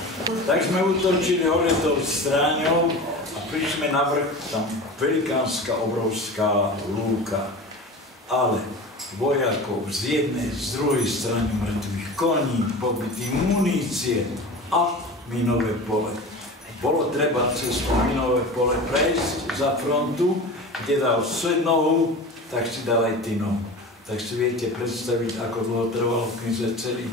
Tak sme utočili hore tou stráňou a prišli na vrch, tam velikánska, obrovská lúka. Ale vojakov z jednej, z druhej strany mŕtvych koní, pobytí munície a minové pole. Bolo treba cez to minové pole prejsť za frontu, kde dal nohu, tak si dal aj ty nohu. Tak si viete predstaviť, ako dlho trvalo, kým sme celí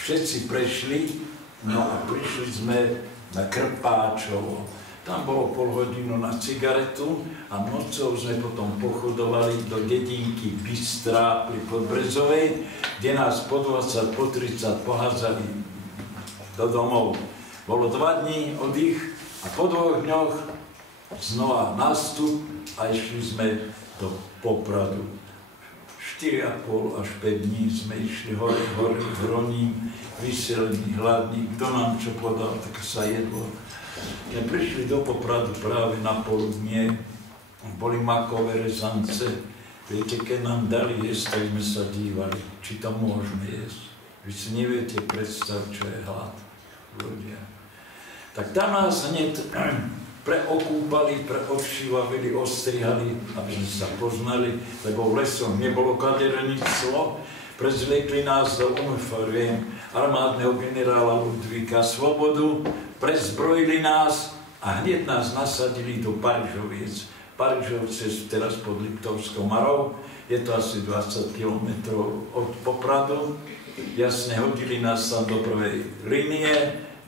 všetci prešli, no a prišli sme na Krpáčovo. Tam bolo pol hodinu na cigaretu a nocou sme potom pochodovali do dedinky Bystrá pri Podbrezovej, kde nás po 20, po 30 pohádzali do domov. Bolo 2 dní oddych a po 2 dňoch znova nástup a išli sme do Popradu. 4,5 až 5 dní sme išli hore, hroním, vyselení, hladní, kto nám čo podal, tak sa jedlo. Keď prišli do Popradu práve na poludnie, boli makové rezance, Viete, keď nám dali jesť, tak sme sa dívali, či to môžeme jesť. Vy si neviete predstaviť, čo je hlad, ľudia. Tak tam nás hneď preokúpali, preodšívavili, ostrihali, aby sme sa poznali, lebo v lesom nebolo kaderníctvo. Prezliekli nás do uniformiem armádneho generála Ludvíka Svobodu, prezbrojili nás a hneď nás nasadili do Parížoviec. Parížovce sú teraz pod Liptovskou Marou, je to asi 20 km od Popradu. Jasne, hodili nás tam do prvej línie,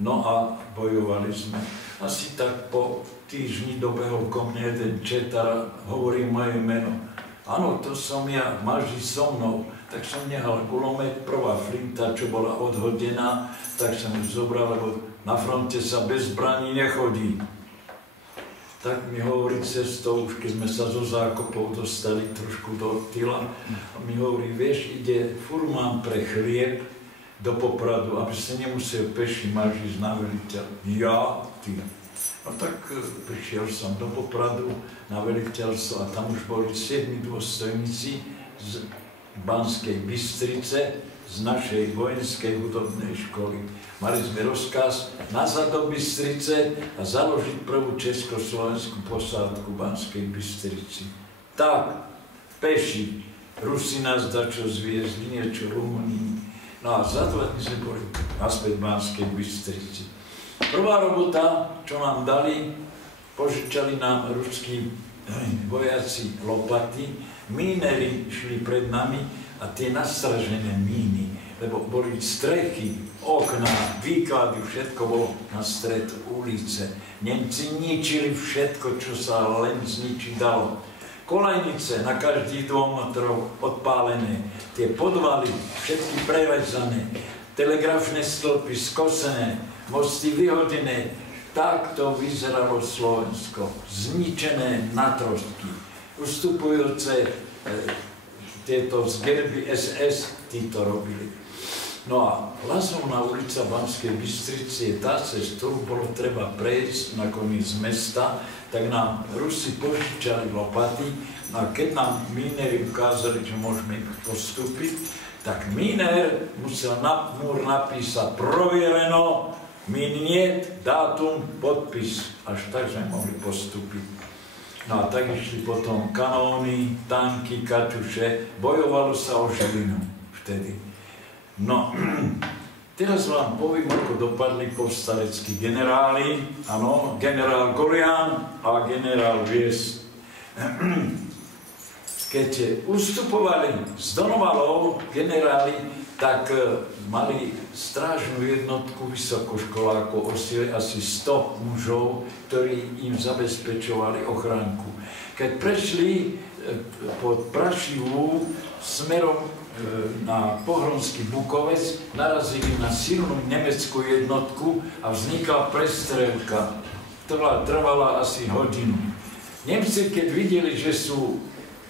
no a bojovali sme. Asi tak po týždni dobehol ko mne jeden četar, hovorí moje meno. Áno, to som ja, máš ísť so mnou. Tak som nehal gulomet, prvá flinta, čo bola odhodená, tak som ju zobral, lebo na fronte sa bez zbraní nechodí. Tak mi hovorí cestou, už keď sme sa zo zákopov dostali trošku do tyla, a mi hovorí, vieš, ide furmán pre chlieb do Popradu, aby sa nemusel peši, máš ísť na veliteľ. Ja, ty. No tak prišiel som do Popradu na veliteľstvo a tam už boli 7 dôstojníci z Banskej Bystrice, z našej vojenskej hudobnej školy. Mali sme rozkaz nazad do Bystrice a založiť prvú československú posádku v Banskej Bystrici. Tak, peši, Rusi nás dačo zviezli, niečo Rumunii. No a za 2 dní sme boli naspäť v Banskej Bystrici. Prvá robota, čo nám dali, požičali nám ruskí vojaci lopaty, mínery šli pred nami a tie nastražené míny, lebo boli strechy, okná, výklady, všetko bolo na stred ulice. Nemci ničili všetko, čo sa len zničiť dalo. Kolajnice na každých 2 metrov odpálené, tie podvaly, všetky prerezané, telegrafné stĺpy skosené, mosty vyhodené. Takto vyzeralo Slovensko, zničené na trostky. Ustupujúce tieto z gerby SS, títo robili. No a Lazovná ulica Banskej Bystrici je tá, cez ktorú bolo treba prejsť nakoniec z mesta, tak nám Rusi požičali lopaty, no a keď nám mínery ukázali, že môžeme postúpiť, tak míner musel na múr napísať proviereno, mín niet, dátum, podpis, až tak sme mohli postúpiť. No a tak išli potom kanóny, tanky, kaťuše, bojovalo sa o Žilinu vtedy. No, teraz vám poviem, ako dopadli povstaleckí generáli, áno, generál Golián a generál Vies. Keď ustupovali z Donovalov generáli, tak mali strážnu jednotku vysokoškolákov, asi 100 mužov, ktorí im zabezpečovali ochránku. Keď prešli pod Prašivú smerom na Pohronský Bukovec, narazili na silnú nemeckú jednotku a vznikla prestrelka. Trvala asi hodinu. Nemci, keď videli, že sú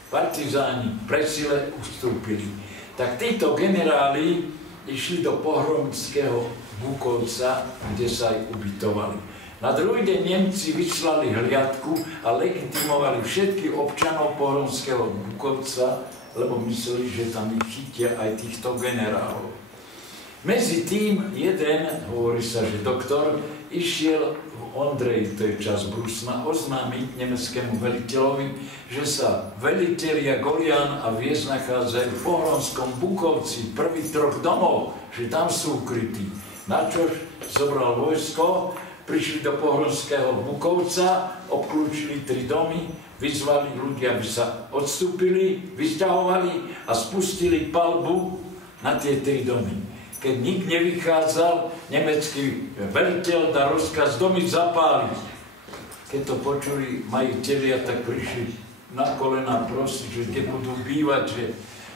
partizáni pre sile, ustúpili. Tak títo generáli išli do Pohronského Bukovca, kde sa aj ubytovali. Na druhý deň Nemci vyslali hliadku a legitimovali všetkých občanov Pohronského Bukovca, lebo mysleli, že tam ich chytia aj týchto generálov. Medzi tým jeden, hovorí sa, že doktor, išiel v Ondrej, to je čas Brusna, oznámiť nemeckému veliteľovi, že sa velitelia Golián a Vies nachádzajú v Pohronskom Bukovci, prvých 3 domov, že tam sú ukrytí. Načož zobral vojsko, prišli do Pohronského Bukovca, obklúčili 3 domy, vyzvali ľudia, aby sa odstúpili, vysťahovali a spustili palbu na tie 3 domy. Keď nik nevychádzal, nemecký veliteľ dá rozkaz domy zapáliť. Keď to počuli majitelia, tak prišli na kolená prosiť, že kde budú bývať, že...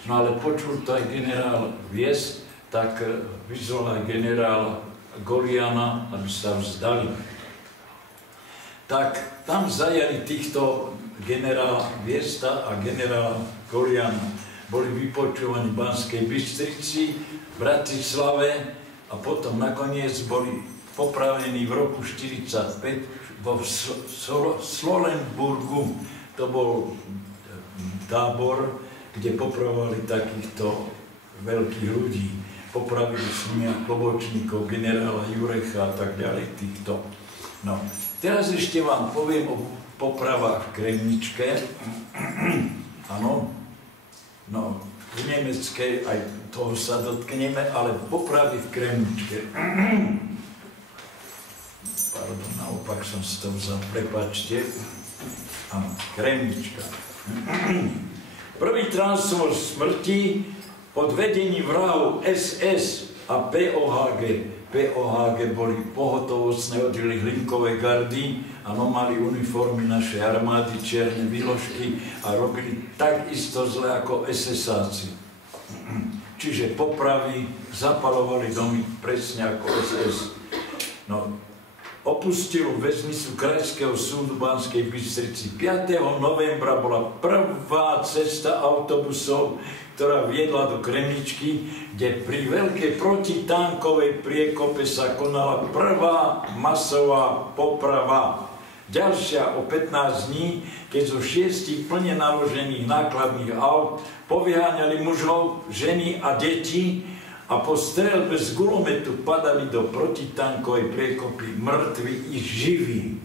No ale počul to aj generál Vies, tak vyzval aj generála Goliána, aby sa vzdali. Tak tam zajali týchto generála Viesta a generála Goliána. Boli vypočúvaní v Banskej Bystrici, v Bratislave a potom nakoniec boli popravení v roku 1945 vo Slolenburgu. To bol tábor, kde popravovali takýchto veľkých ľudí. Popravili s nimi klobočníkov, generála Jurecha a tak ďalej, týchto. No, teraz ešte vám poviem o popravách v Kremničke. Áno, no, v nemeckej aj toho sa dotkneme, ale popravy v Kremničke. Pardon, naopak som si to vzal, prepáčte. Áno, Kremnička. Prvý transfer smrti pod vedením vrahov SS a POHG boli pohotovostné oddely Hlinkovej gardy, áno, mali uniformy našej armády, čierne výložky a robili takisto zle ako SS-áci. Čiže popravy, zapalovali domy presne ako SS. No, opustilo väznicu Krajského súdu Banskej Bystrici. 5. novembra bola prvá cesta autobusov, ktorá viedla do Kremničky, kde pri veľkej protitankovej priekope sa konala prvá masová poprava. Ďalšia o 15 dní, keď zo 6 plne naložených nákladných aut povyháňali mužov, ženy a deti a po streľbe z gulometu padali do protitankovej priekopy mŕtvi i živí.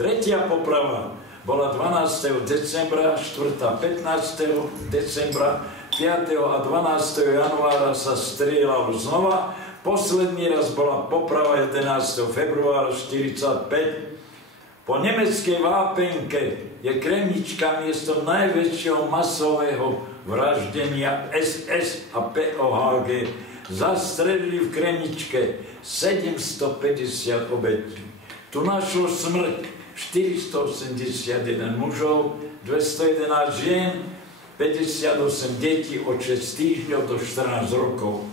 Tretia poprava bola 12. decembra, 4. 15. decembra, 5. a 12. januára sa strieľalo znova. Posledný raz bola poprava 11. februára 1945. Po nemeckej vápenke je Kremnička miesto najväčšieho masového vraždenia SS a POHG. Zastrelili v Kremničke 750 obetí. Tu našlo smrť 481 mužov, 211 žien, 58 detí od 6 týždňov do 14 rokov.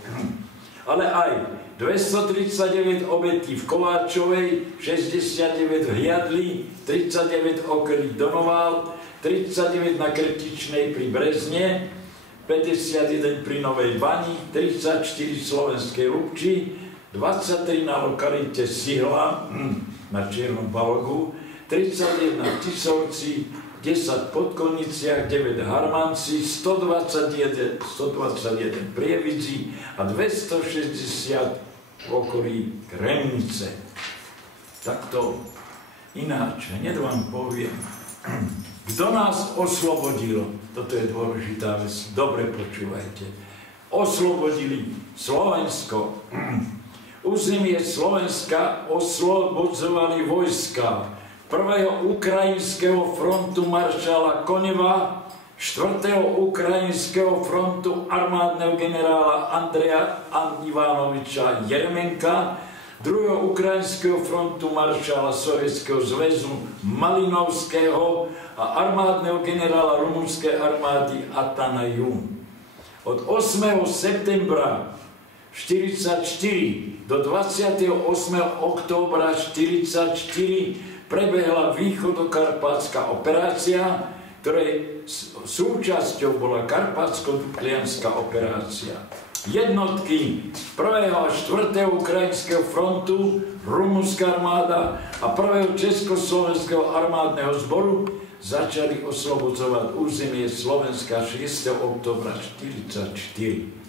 Ale aj 239 obetí v Kováčovej, 69 v Hliadli, 39 okolí Donoval, 39 na Krtičnej pri Brezne, 51 pri Novej Bani, 34 v Slovenskej Lubči, 23 na lokalite Sihla na Čiernom Balogu, 31 v Tisovci, 10 v Podkoniciach, 9 v Harmanci, 121 v Prievidzi a 260 v okolí Kremnice. Takto ináč, hneď vám poviem, kto nás oslobodil, toto je dôležitá vec, dobre počúvajte, oslobodili Slovensko, územie Slovenska oslobodzovali vojska 1. ukrajinského frontu maršála Koneva, 4. ukrajinského frontu armádneho generála Andreja Ivanoviča Jermenka, 2. ukrajinského frontu maršála Sovietskeho zväzu Malinovského a armádneho generála rumunskej armády Atana Jun. Od 8. septembra 1944 do 28. októbra 1944 prebehla východokarpátska operácia, ktorej súčasťou bola Karpátsko-Duklianská operácia. Jednotky 1. a 4. ukrajinského frontu, rumunská armáda a 1. československého armádneho zboru začali oslobodzovať územie Slovenska 6. októbra 1944.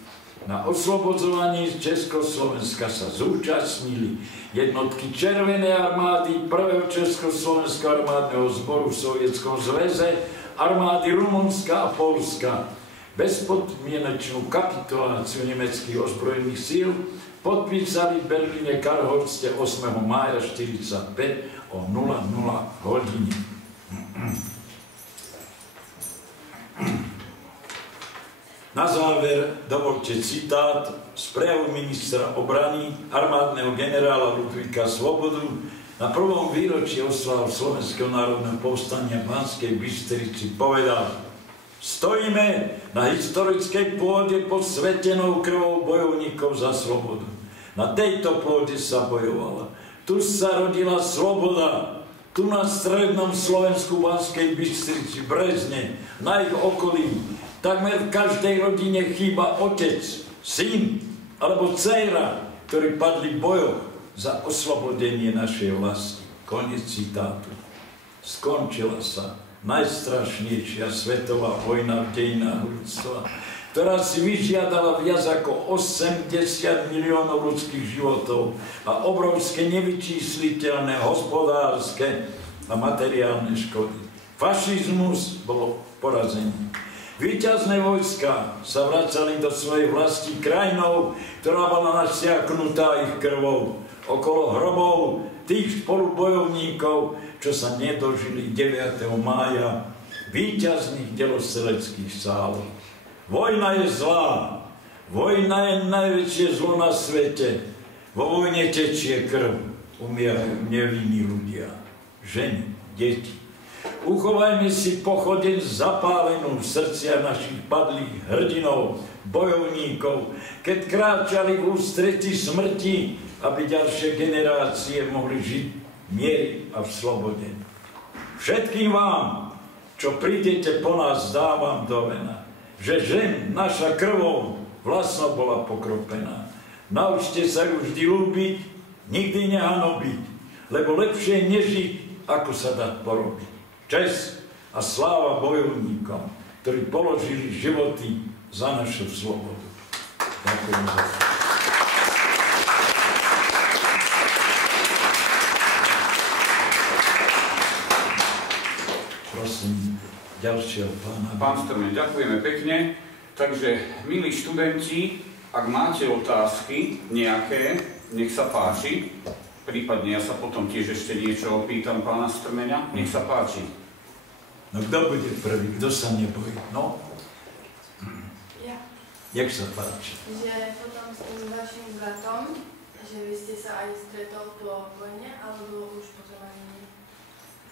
Na oslobodzovaní Československa sa zúčastnili jednotky Červenej armády, 1. Československého armádneho zboru v Sovietskom zväze, armády Rumunska a Polska. Bezpodmienečnú kapituláciu nemeckých ozbrojených síl podpísali v Berlíne Karlhorste 8. mája 1945 o 00 hodiny. Na záver dovolte citát z prejavu ministra obrany, armádneho generála Ludvíka Svobodu na prvom výročí osláv Slovenského národného povstania v Banskej Bystrici povedal: stojíme na historickej pôde pod svetenou krvou bojovníkov za slobodu. Na tejto pôde sa bojovala. Tu sa rodila sloboda. Tu na strednom Slovensku Banskej Bystrici, Brezne, na ich okolí, takmer v každej rodine chýba otec, syn alebo dcéra, ktorí padli v bojoch za oslobodenie našej vlasti. Koniec citátu. Skončila sa najstrašnejšia svetová vojna v dejinách ľudstva, ktorá si vyžiadala viac ako 80 miliónov ľudských životov a obrovské nevyčísliteľné hospodárske a materiálne škody. Fašizmus bol porazený. Víťazné vojska sa vracali do svojej vlasti krajinou, ktorá bola nasiaknutá ich krvou, okolo hrobov tých spolubojovníkov, čo sa nedožili 9. mája víťazných delostreľeckých sálov. Vojna je zlá. Vojna je najväčšie zlo na svete. Vo vojne tečie krv. Umierajú nevinní ľudia. Ženy, deti. Uchovajme si pochodeň zapálenú v srdciach našich padlých hrdinov, bojovníkov, keď kráčali v ústretí smrti, aby ďalšie generácie mohli žiť v mieri a v slobode. Všetkým vám, čo prídete po nás, dávam do vena, že žen naša krvou vlastno bola pokropená. Naučte sa ju vždy ľúbiť, nikdy nehanobiť, lebo lepšie nežiť, ako sa dá porobiť. Česť a sláva bojovníkom, ktorí položili životy za našu slobodu. Ďakujem za to. Prosím, ďalšieho pána. Pán Strmen, ďakujeme pekne. Takže, milí študenti, ak máte otázky nejaké, nech sa páči. Prípadne ja sa potom tiež ešte niečo opýtam pána Strmena. Nech sa páči. No kto bude prvý? Kto sa nebojí? No? Ja. Jak sa páči? Že potom s tým vašim bratom, že vy ste sa aj stretol po vojne, alebo už potom ani nie?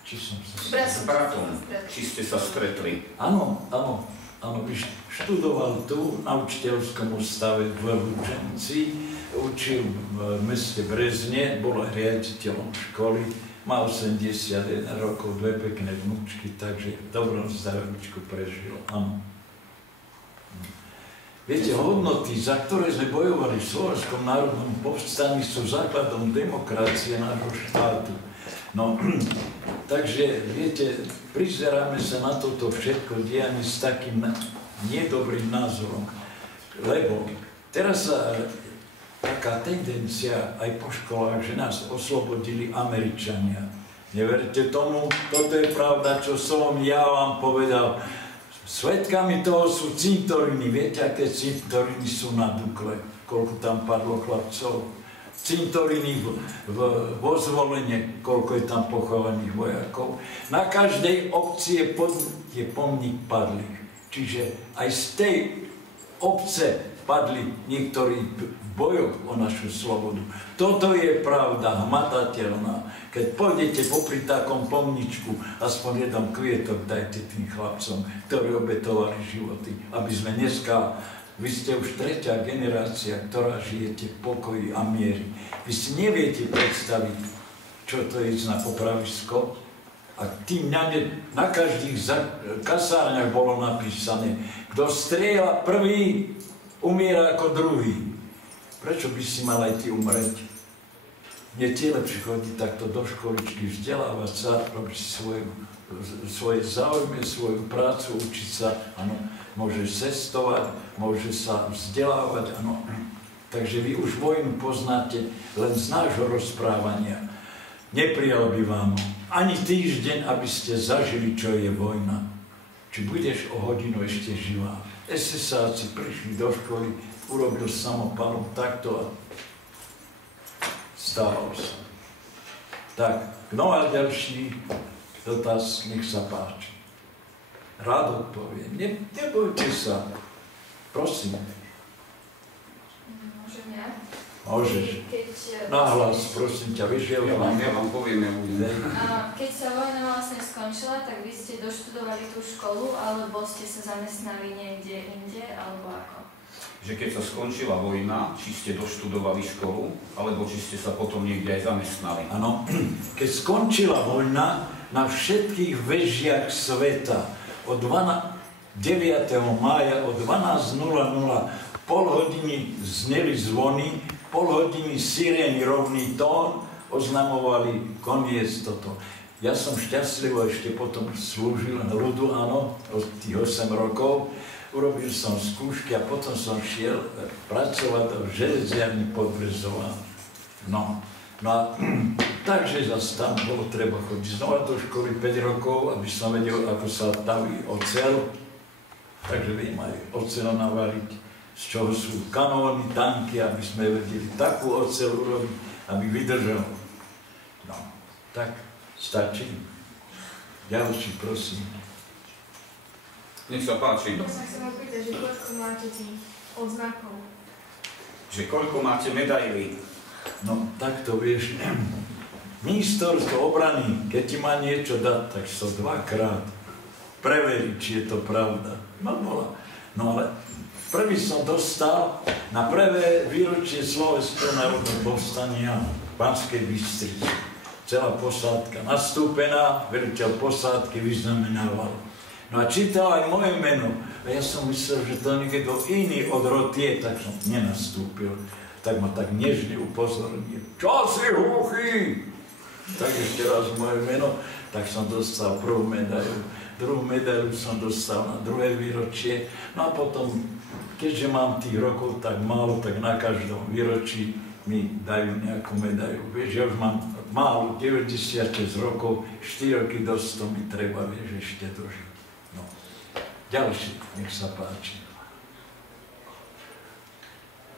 Či som sa... S bratom, či ste sa stretli. Áno, študoval tu na učiteľskom ústave v Lučenci, učil v meste Brezne, bol riaditeľom školy, má 81 rokov, 2 pekné vnúčky, takže v dobrom zdravíčku prežil, áno. Viete, hodnoty, za ktoré sme bojovali v Slovenskom národnom povstaní, sú základom demokracie nášho štátu. No, takže, viete, prizeráme sa na toto všetko dianie s takým nedobrým názorom, lebo teraz sa taká tendencia aj po školách, že nás oslobodili Američania. Neverte tomu, toto je pravda, čo som ja vám povedal. Svedkami toho sú cintoriny. Viete, aké cintoriny sú na Dukle? Koľko tam padlo chlapcov? Cintoriny vo Zvolene, koľko je tam pochovaných vojakov. Na každej obci je pomník padlých. Čiže aj z tej obce padli niektorí v bojoch o našu slobodu. Toto je pravda hmatateľná. Keď pôjdete popri takom pomničku, aspoň jeden kvietok dajte tým chlapcom, ktorí obetovali životy, aby sme dneska, vy ste už 3. generácia, ktorá žijete v pokoji a miery. Vy si neviete predstaviť, čo to je ísť na popravisko. A tým na každých kasárniach bolo napísané, kto strieľa prvý, umiera ako druhý. Prečo by si mal aj ty umrieť? Nie ti lepšie chodiť takto do školičky, vzdelávať sa, robiť svoje záujmy, svoju prácu, učiť sa, áno, môžeš cestovať, môžeš sa vzdelávať, áno. Takže vy už vojnu poznáte len z nášho rozprávania. Neprijal by vám ani týždeň, aby ste zažili, čo je vojna. Či budeš o hodinu ešte živá. SS-áci prišli do školy, urobil samopalu takto a stalo sa. Tak, no a ďalší dotaz, nech sa páči. Rád odpoviem. Nebojte sa. Prosím. Môžem ja? Môžeš. Nahlas, prosím ťa, vieš, Ja vám poviem, ja budem. Keď sa vojna vlastne skončila, tak vy ste doštudovali tú školu, alebo ste sa zamestnali niekde inde, alebo ako? Že keď sa skončila vojna, či ste doštudovali školu, alebo či ste sa potom niekde aj zamestnali. Áno, keď skončila vojna, na všetkých vežiach sveta od 9. mája o 12:00 pol hodiny zneli zvony, pol hodiny sirény rovný tón, oznamovali koniec toto. Ja som šťastlivo ešte potom slúžil ľudu, áno, od tých 8 rokov. Urobil som skúšky a potom som šiel pracovať v železiarni Podbrezová. No a takže zase tam bolo treba chodiť znova do školy 5 rokov, aby som vedel, ako sa taví oceľ. Takže viem aj oceľ navariť, z čoho sú kanóny, tanky, aby sme vedeli takú oceľ urobiť, aby vydržal. No, tak stačí. Ďalší, prosím. Nech sa páči. Ja sa chcem opýtať, že koľko máte tých odznakov? Že koľko máte medailí? No, tak to vieš. Ministerstvo obrany, keď ti má niečo dať, tak sa dvakrát preveriť, či je to pravda. No, bola. No ale prvý som dostal na prvé výročie Slovenského národného povstania v Banskej Bystrici. Celá posádka nastúpená, veliteľ posádky vyznamenával. No a čítal aj moje meno. A ja som myslel, že to niekto iný od rotie, tak som nenastúpil. Tak ma tak nežne upozornil. Čo si hluchý? Tak ešte raz moje meno, tak som dostal prvú medailu. Druhú medailu som dostal na druhé výročie. No a potom, keďže mám tých rokov tak málo, tak na každom výročí mi dajú nejakú medailu. Vieš, ja už mám málo, 96 rokov, 4 roky do 100 mi treba, vieš, ešte dožiť. No. Ďalší, nech sa páči.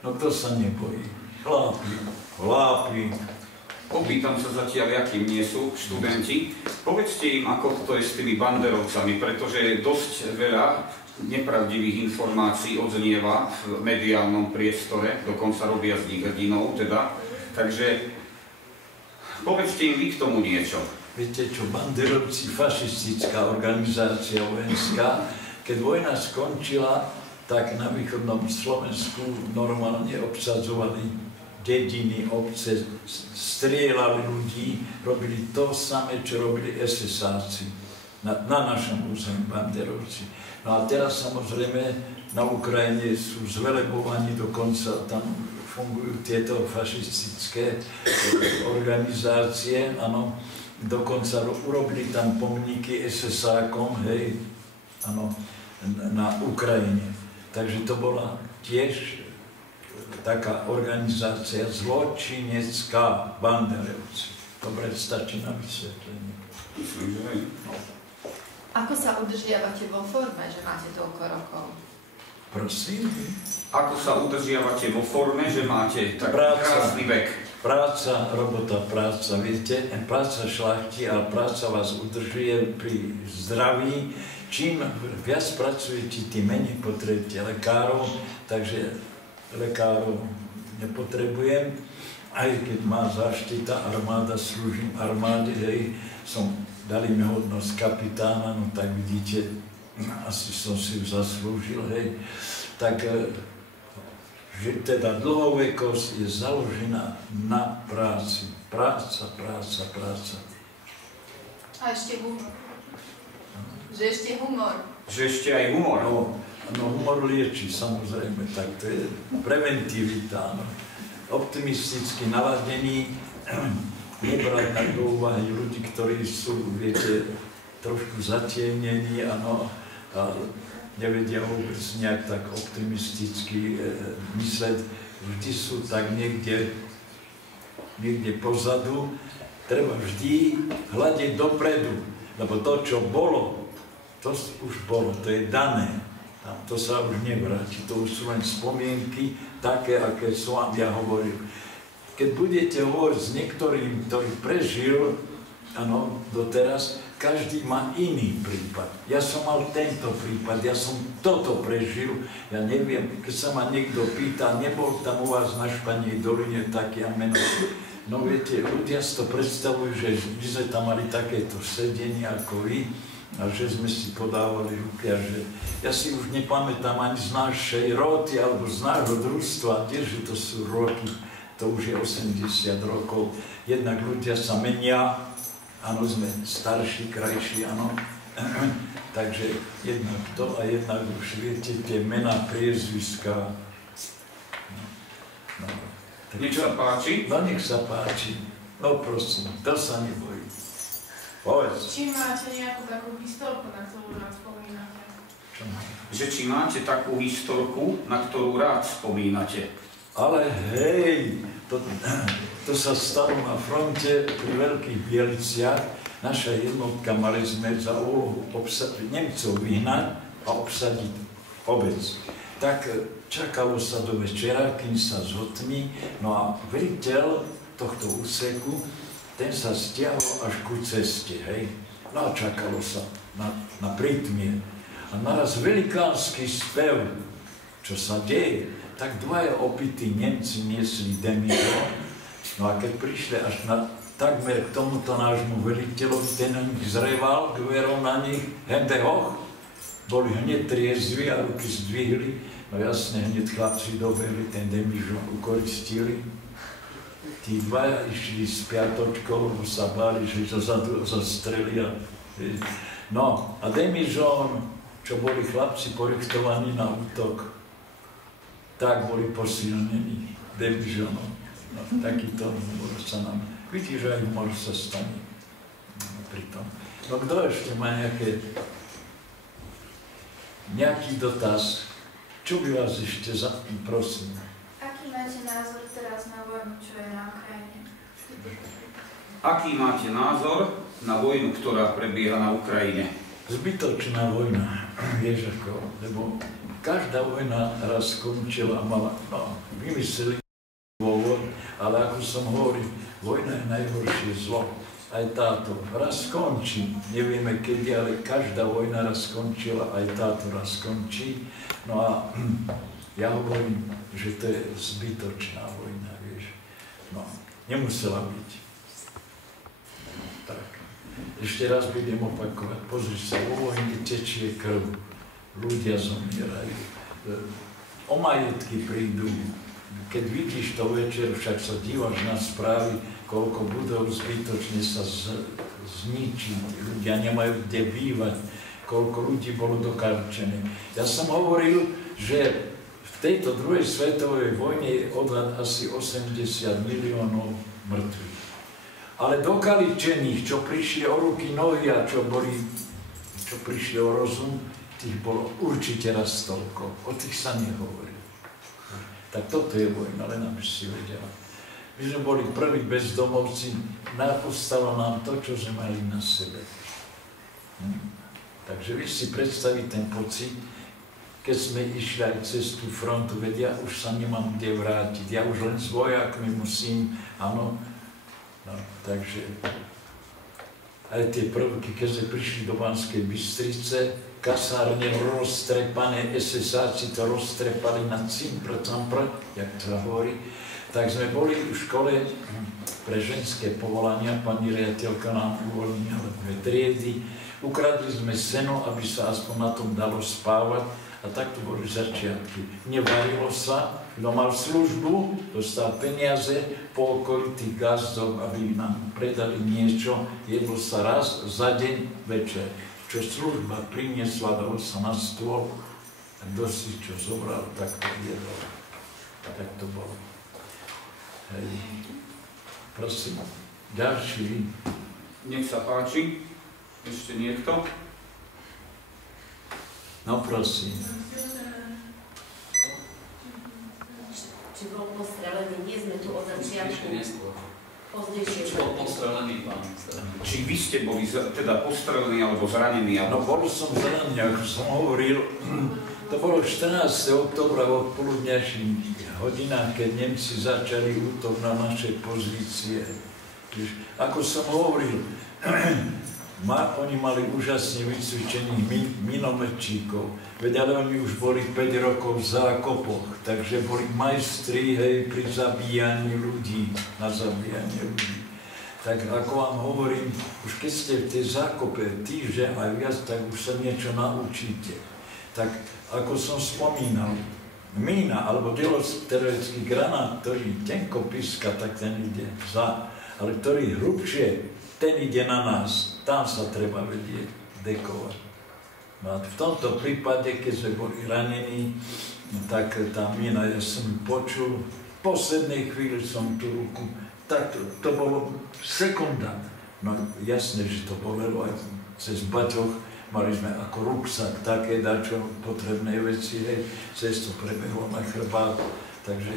No kto sa nebojí? Chlápi. Opýtam sa zatiaľ, akým nie sú študenti. Povedzte im, ako to je s tými banderovcami, pretože je dosť veľa nepravdivých informácií odznieva v mediálnom priestore, dokonca robia z nich hrdinov, teda. Takže povedzte im vy k tomu niečo. Viete čo, banderovci, fašistická organizácia vojenská, keď vojna skončila, tak na východnom Slovensku normálne obsadzovali dediny, obce, strieľali ľudí, robili to samé, čo robili SS-áci na našom území banderovci. No a teraz samozrejme na Ukrajine sú zvelebovaní, dokonca tam fungujú tieto fašistické organizácie, áno, dokonca urobili tam pomníky SS-ákom, hej, áno, na Ukrajine. Takže to bola tiež taká organizácia zločinecká banderovci. Dobre, stačí na vysvetlenie. No. Ako sa udržiavate vo forme, že máte toľko rokov? Prosím? Ako sa udržiavate vo forme, že máte tak krásny vek? Práca, robota, práca, viete, práca šľachti, ale práca vás udržuje pri zdraví. Čím viac pracujete, tým menej potrebujete lekárov, takže lekárov nepotrebujem. Aj keď má záštita armáda, slúžim armáde, hej, dali mi hodnosť kapitána, no tak vidíte, asi som si ju zaslúžil, hej. Tak, že teda dlhovekosť je založená na práci. Práca. A ešte humor. Že ešte humor. Že ešte aj humor. No humor lieči, samozrejme, tak to je preventivita, no. Optimisticky naladený, nebrať na do úvahy ľudí, ktorí sú, viete, trošku zatiemnení, áno, a nevedia vôbec nejak tak optimisticky mysleť. Vždy sú tak niekde pozadu. Treba vždy hľadiť dopredu, lebo to, čo bolo, to už bolo, to je dané. To sa už nevráti, to už sú len spomienky, také, aké som ja hovoril. Keď budete hovoriť s niektorým, ktorý prežil, áno, doteraz, každý má iný prípad. Ja som mal tento prípad, ja som toto prežil, ja neviem, keď sa ma niekto pýta, nebol tam u vás na Španej doline taký a meno. No viete, ľudia si to predstavujú, že my sme tam mali takéto sedenie ako vy, a že sme si podávali ruky a že ja si už nepamätám ani z našej roty alebo z nášho družstva, tiež to sú roky, to už je 80 rokov. Jednak ľudia sa menia, áno, sme starší, krajší, áno. Takže jednak to a jednak už viete, tie mená, priezviská. No, nech sa páči? No nech sa páči. No prosím, to sa nebojí. Povedz. Či máte nejakú takú historku, na ktorú rád spomínate? Že či máte takú historku, na ktorú rád spomínate. Ale hej, to sa stalo na fronte pri Veľkých Bieliciach. Naša jednotka, mali sme za úlohu Nemcov vyhnať a obsadiť obec. Tak čakalo sa do večera, kým sa zhotmí, no a veliteľ tohto úseku, ten sa stiahol až ku ceste, hej. No a čakalo sa na prítmie. A naraz velikánsky spev, čo sa deje, tak dvaja opití Nemci niesli demižon. No a keď prišli až takmer k tomuto nášmu veliteľovi, ten na nich zreval, dverou na nich, hende hoch, boli hneď triezvi a ruky zdvihli. No jasne, hneď chlapci dobehli, ten demižon ukoristili. Tí dvaja išli s piatočkou, lebo sa báli, že to zastrelia. No a demižon, čo boli chlapci porichtovaní na útok, tak boli posilnení demižonom. No, takýto humor sa nám, vidíš, že aj humor sa stane pri tom. No kto ešte má nejaký dotaz? Čo by vás ešte prosím? Aký máte názor teraz na vojnu, čo je na Ukrajine? Aký máte názor na vojnu, ktorá prebieha na Ukrajine? Zbytočná vojna, vieš ako, lebo každá vojna raz skončila, mala, vymysleli dôvod, ale ako som hovoril, vojna je najhoršie zlo. Aj táto raz skončí, nevieme kedy, ale každá vojna raz skončila, aj táto raz skončí. No a ja hovorím, že to je zbytočná vojna, vieš. No, nemusela byť. Tak. Ešte raz budem opakovať. Pozri sa, vo vojne tečie krv. Ľudia zomierajú. O majetky prídu. Keď vidíš to večer, však sa dívaš na správy, koľko budov zbytočne sa zničí. Ľudia nemajú kde bývať. Koľko ľudí bolo dokarčené. Ja som hovoril, že v tejto druhej svetovej vojne je odhad asi 80 miliónov mŕtvych. Ale dokaličených, čo prišli o ruky, nohy a čo prišli o rozum, tých bolo určite raz toľko. O tých sa nehovorí. Tak toto je vojna, len aby si vedela. My sme boli prví bezdomovci, ostalo nám to, čo sme mali na sebe. Takže vy si predstaviť ten pocit, keď sme išli aj cez tú frontu, veď ja už sa nemám kde vrátiť, ja už len s vojakmi musím, áno. No, takže aj tie prvky, keď sme prišli do Banskej Bystrice, kasárne roztrepané, SS-áci to roztrepali na cimpr, jak to hovorí, tak sme boli v škole pre ženské povolania, pani riaditeľka nám uvoľnila dve triedy, ukradli sme seno, aby sa aspoň na tom dalo spávať a tak to boli začiatky. Nevarilo sa, kto mal službu, dostal peniaze po okolitých gazdoch, aby nám predali niečo, jedlo sa raz za deň večer. Čo služba priniesla, dalo sa na stôl, a kto si čo zobral, tak to jedol. Tak to bolo. Hej. Prosím, ďalší. Nech sa páči. Ešte niekto? No prosím. Či bol postrelený, nie sme tu od začiatku. Pozdejšie. Či bol postrelený pán? Či vy ste boli teda postrelení alebo zranení? No bol som zranený, ako som hovoril. To bolo 14. októbra v odpoludňajších hodinách, keď Nemci začali útok na naše pozície. Ako som hovoril, oni mali úžasne vycvičených minometčíkov, veď ale oni už boli 5 rokov v zákopoch, takže boli majstri, hej, pri zabíjaní ľudí, na zabíjanie ľudí. Tak ako vám hovorím, už keď ste v tej zákope týždeň aj viac, tak už sa niečo naučíte. Tak ako som spomínal, mína alebo delostrelecký granát, ktorý tenko píska, tak ten ide za, ale ktorý hrubšie, ten ide na nás, tam sa treba vedieť dekovať. No a v tomto prípade, keď sme boli ranení, tak tá mína, ja som ju počul, v poslednej chvíli som tú ruku, tak to bolo sekunda, No jasné, že to bolelo aj cez baťoch, mali sme ako ruksak, také dačo, potrebné veci, hej, cez to prebehlo na chrbát, takže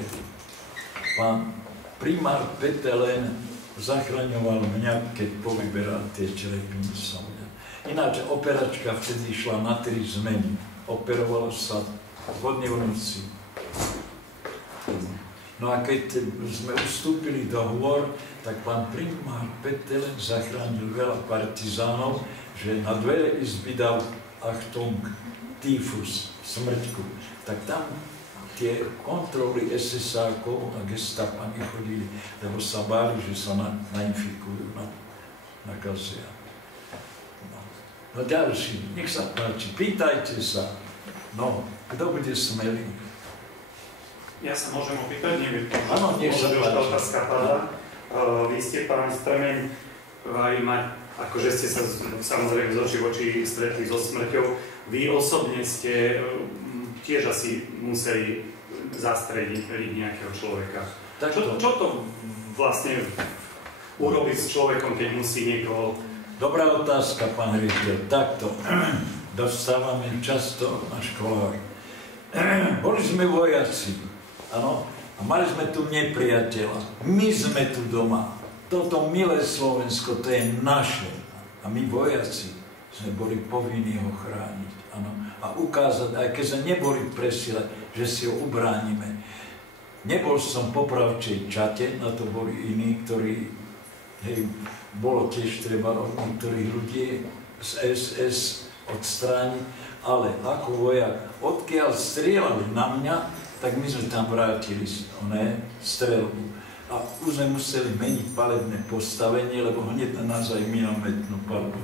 pán primár Petelen zachraňoval mňa, keď povyberal tie črepiny som mňa. Ináč operačka vtedy išla na 3 zmeny, operovalo sa vodne v noci. No a keď sme ustúpili do hôr, tak pán primár Petelen zachránil veľa partizánov, že na dvere izby dal Achtung, týfus, smrťku. Tak tam tie kontroly SS-ákov a gestapa nechodili, lebo sa báli, že sa nainfikujú, nakazia. No ďalší, nech sa páči, pýtajte sa. No, kto bude smelý? Ja sa môžem opýtať, neviem, áno, nech sa páči. Otázka páda. Vy ste, pán Stremeň, aj mať, akože ste sa samozrejme z očí v oči stretli so smrťou. Vy osobne ste tiež asi museli zastrediť nejakého človeka. Čo to vlastne urobiť s človekom, keď musí niekoho... Dobrá otázka, pán riaditeľ. Takto dostávame často na školách. Boli sme vojaci. Áno, a mali sme tu nepriateľa. My sme tu doma. Toto milé Slovensko, to je naše. A my vojaci sme boli povinní ho chrániť. Áno, a ukázať, aj keď sme neboli presile, že si ho ubránime. Nebol som po pravčej čate, na to boli iní, ktorí, hej, bolo tiež treba od niektorých ľudí z SS odstrániť, ale ako vojak, odkiaľ strieľali na mňa, tak my sme tam vrátili strelbu. A už sme museli meniť palebné postavenie, lebo hneď na nás aj minometnú palbu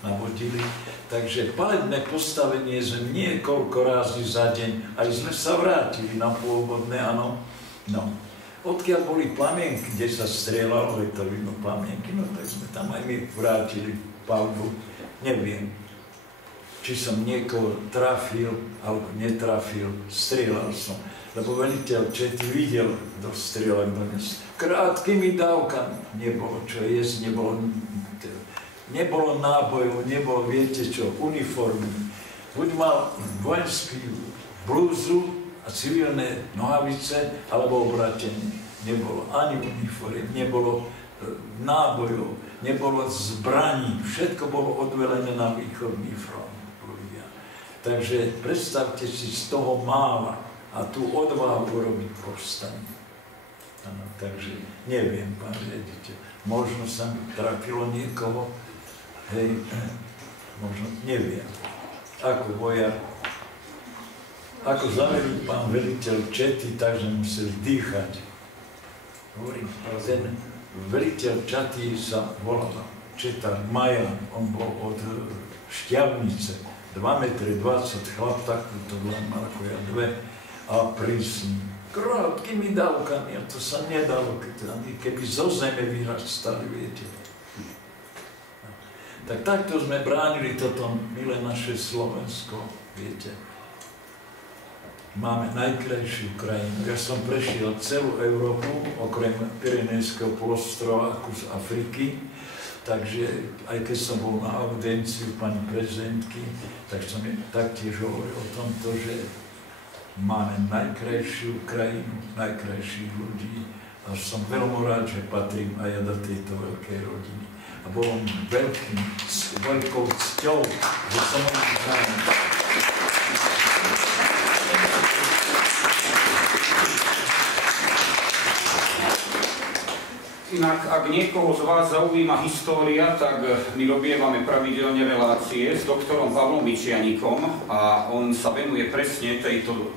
navodili. Takže palebné postavenie sme niekoľko razy za deň, aj sme sa vrátili na pôvodné, áno. No. Odkiaľ boli plamienky, kde sa strieľalo, je to vidno plamienky, no tak sme tam aj my vrátili palbu. Neviem, či som niekoho trafil, alebo netrafil, strieľal som. Lebo veliteľ čety videl, kto strieľal dnes. Krátkými dávkami nebolo čo jesť, nebolo nábojov, nebolo, viete čo, uniformy. Buď mal vojenský blúzu a civilné nohavice, alebo obratenie. Nebolo ani uniform, nebolo nábojov, nebolo zbraní, všetko bolo odvelené na východný front. Takže predstavte si z toho mála a tú odvahu robiť povstanie. Ano, takže neviem, pán riaditeľ, možno sa mi trafilo niekoho, hej, možno, neviem, ako vojak, ako zavelil pán veliteľ čety, takže museli dýchať. Hovorím, ten veliteľ čety sa volal četár Majan, on bol od Šťavnice, 2,20 m, chlap takúto len mal ako ja, a prísny. Krátkými dávkami, a to sa nedalo, keby zo zeme vyrastali, viete. Tak takto sme bránili toto milé naše Slovensko, viete. Máme najkrajšiu krajinu. Ja som prešiel celú Európu, okrem Pyrenejského polostrova, kus Afriky, takže aj keď som bol na audienciu pani prezidentky, tak som taktiež hovoril o tomto, že máme najkrajšiu krajinu, najkrajších ľudí a som veľmi rád, že patrím aj ja do tejto veľkej rodiny. A bolo mi veľkou cťou, že som ho známil. Inak, ak niekoho z vás zaujíma história, tak my robievame pravidelne relácie s doktorom Pavlom Vyčianikom a on sa venuje presne tejto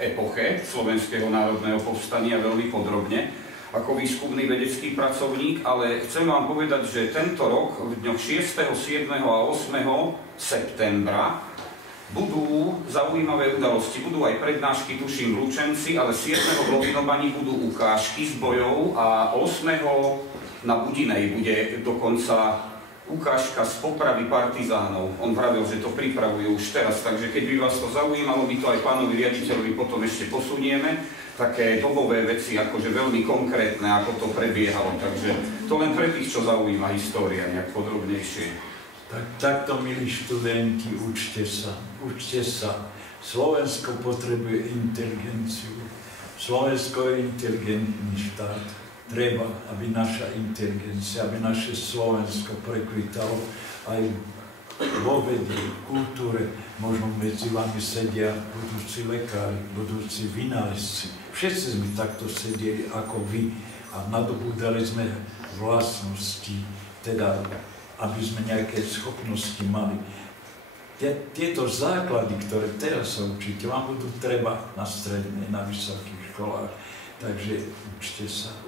epoche Slovenského národného povstania veľmi podrobne ako výskumný vedecký pracovník, ale chcem vám povedať, že tento rok v dňoch 6., 7. a 8. septembra budú zaujímavé udalosti, budú aj prednášky, tuším, v Lučenci, ale 7. v Lovinovaní budú ukážky z bojov a 8. na Budinej bude dokonca ukážka z popravy partizánov. On pravil, že to pripravujú už teraz, takže keď by vás to zaujímalo, my to aj pánovi riaditeľovi potom ešte posunieme. také dobové veci, akože veľmi konkrétne, ako to prebiehalo. Takže to len pre tých, čo zaujíma história nejak podrobnejšie. Takto, milí študenti, učte sa. Učte sa. Slovensko potrebuje inteligenciu. Slovensko je inteligentný štát. Treba, aby naša inteligencia, aby naše Slovensko prekvitalo aj vo vede, kultúre. Možno medzi vami sedia budúci lekári, budúci vynálezci. Všetci sme takto sedeli ako vy a nadobúdali sme vlastnosti, teda aby sme nejaké schopnosti mali. Tieto základy, ktoré teraz sa učíte, vám budú treba na strednej, na vysokých školách. Takže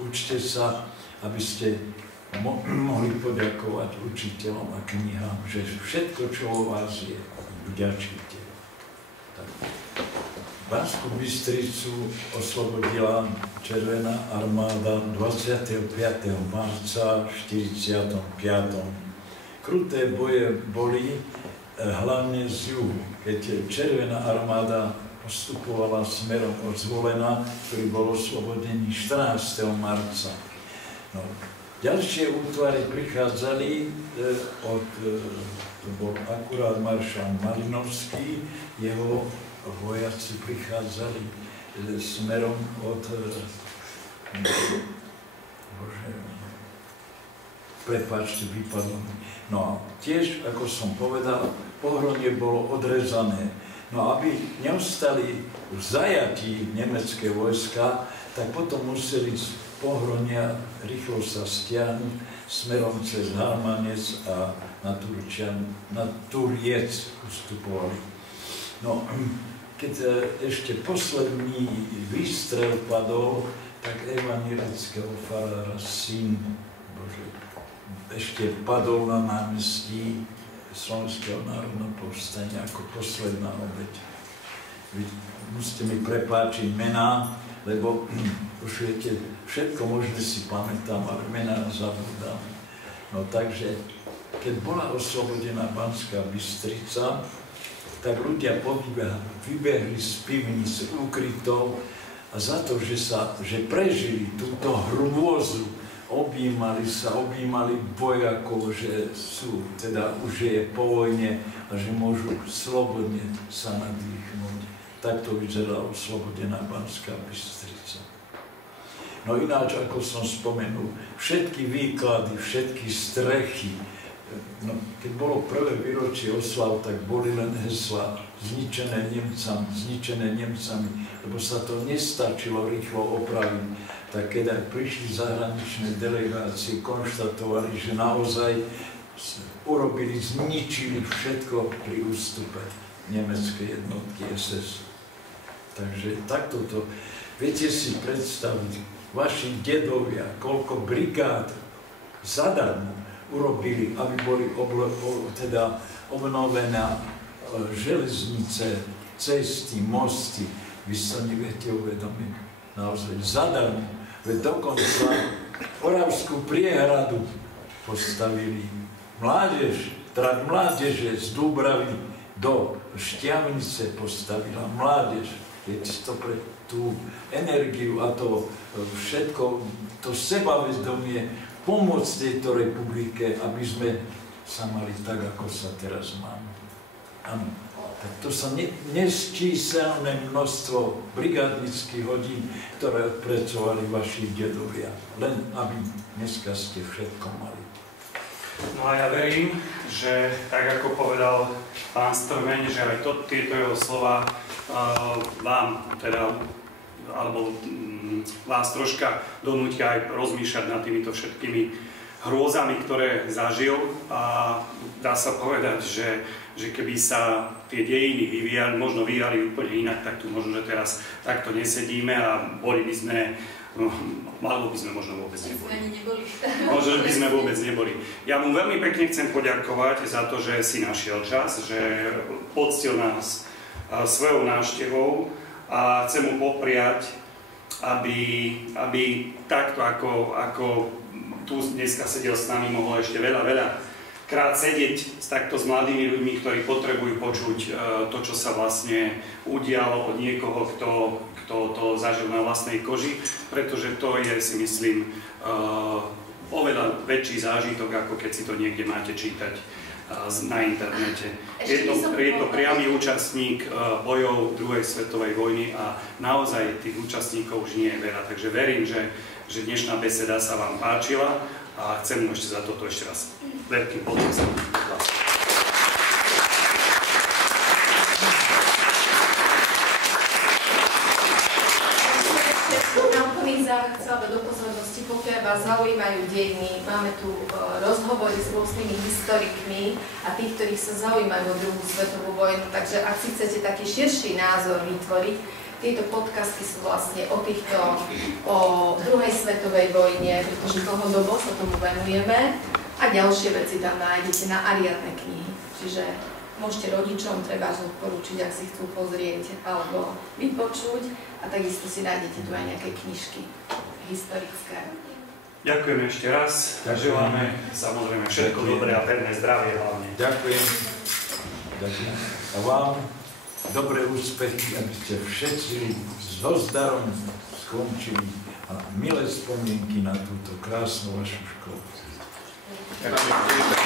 učte sa, aby ste mohli poďakovať učiteľom a knihám, že všetko, čo o vás je, vďačíte. Banskú Bystricu oslobodila Červená armáda 25. marca 45. Kruté boje boli hlavne z juhu, keď Červená armáda postupovala smerom od Zvolena, ktorý bol oslobodený 14. marca. No, ďalšie útvary prichádzali to bol akurát maršál Malinovský, jeho vojaci prichádzali smerom od prepáčte, vypadlo. No a tiež, ako som povedal, Pohronie bolo odrezané. No aby neostali v zajatí nemecké vojska, tak potom museli z Pohronia rýchlo sa stiahnuť smerom cez Harmanec a na Turiec ustupovali. No, keď ešte posledný výstrel padol, tak evangelického farára syn ešte padol na námestí Slovenského národného povstania ako posledná obeť. Vy musíte mi prepáčiť mená, lebo už viete, všetko možné si pamätám, ale mená zabudám. No takže, keď bola oslobodená Banská Bystrica, tak ľudia vybehli z pivnice ukrytov a za to, že prežili túto hrôzu, objímali vojakov, že sú, teda už je po vojne a že môžu slobodne sa nadýchnúť. Takto vyzerala oslobodená Banská Bystrica. No ináč, ako som spomenul, všetky výklady, všetky strechy, no, keď bolo prvé výročie oslav, tak boli len heslá zničené Nemcami, lebo sa to nestačilo rýchlo opraviť. Tak keď aj prišli zahraničné delegácie, konštatovali, že naozaj urobili, zničili všetko pri ústupe nemeckej jednotky SS. Takže takto to, viete si predstaviť, vaši dedovia, koľko brigád zadarmo urobili, aby boli obnovené železnice, cesty, mosty. Vy sa neviete uvedomiť, naozaj zadarmo. Veď dokonca Oravskú priehradu postavili mládeže z Dúbravy do Štiavnice postavila mládež. Viete to pre tú energiu a to všetko, to sebavedomie, pomôcť tejto republike, aby sme sa mali tak, ako sa teraz máme. Áno. Tak to sa nesčíselné množstvo brigádnických hodín, ktoré odpracovali vaši dedovia. Len aby dneska ste všetko mali. No a ja verím, že tak ako povedal pán Strmeň, že aj tieto jeho slova vám teda, alebo vás troška donútia aj rozmýšľať nad týmito všetkými hrôzami, ktoré zažil. A dá sa povedať, že keby sa tie dejiny možno vyvíjali úplne inak, tak tu možno, že teraz takto nesedíme a boli by sme, alebo by sme možno vôbec neboli. Možno by sme vôbec neboli. Ja mu veľmi pekne chcem poďakovať za to, že si našiel čas, že poctil nás svojou návštevou a chcem mu popriať, aby takto ako tu dneska sedel s nami, mohol ešte veľa krát sedieť takto s mladými ľuďmi, ktorí potrebujú počuť to, čo sa vlastne udialo od niekoho, kto to zažil na vlastnej koži, pretože to je, si myslím, oveľa väčší zážitok, ako keď si to niekde máte čítať na internete. Je to priamy účastník bojov druhej svetovej vojny a naozaj tých účastníkov už nie je veľa. Takže verím, že dnešná beseda sa vám páčila a chcem mu ešte za toto ešte raz veľký potlesk. Chcela do pozornosti, pokiaľ vás zaujímajú dejiny, máme tu rozhovory s rôznymi historikmi a tých, ktorých sa zaujímajú o druhú svetovú vojnu, takže ak si chcete taký širší názor vytvoriť, tieto podcasty sú vlastne o druhej svetovej vojne, pretože dlhodobo sa tomu venujeme a ďalšie veci tam nájdete na Ariadne knihy, čiže môžete rodičom treba odporúčiť, ak si chcú pozrieť alebo vypočuť a takisto si nájdete tu aj nejaké knižky historické. Ďakujeme ešte raz. Želáme samozrejme všetko dobré a pevné zdravie hlavne. Ďakujem. A vám dobré úspechy, aby ste všetci so zdarom skončili a milé spomienky na túto krásnu vašu školu. Ďakujem.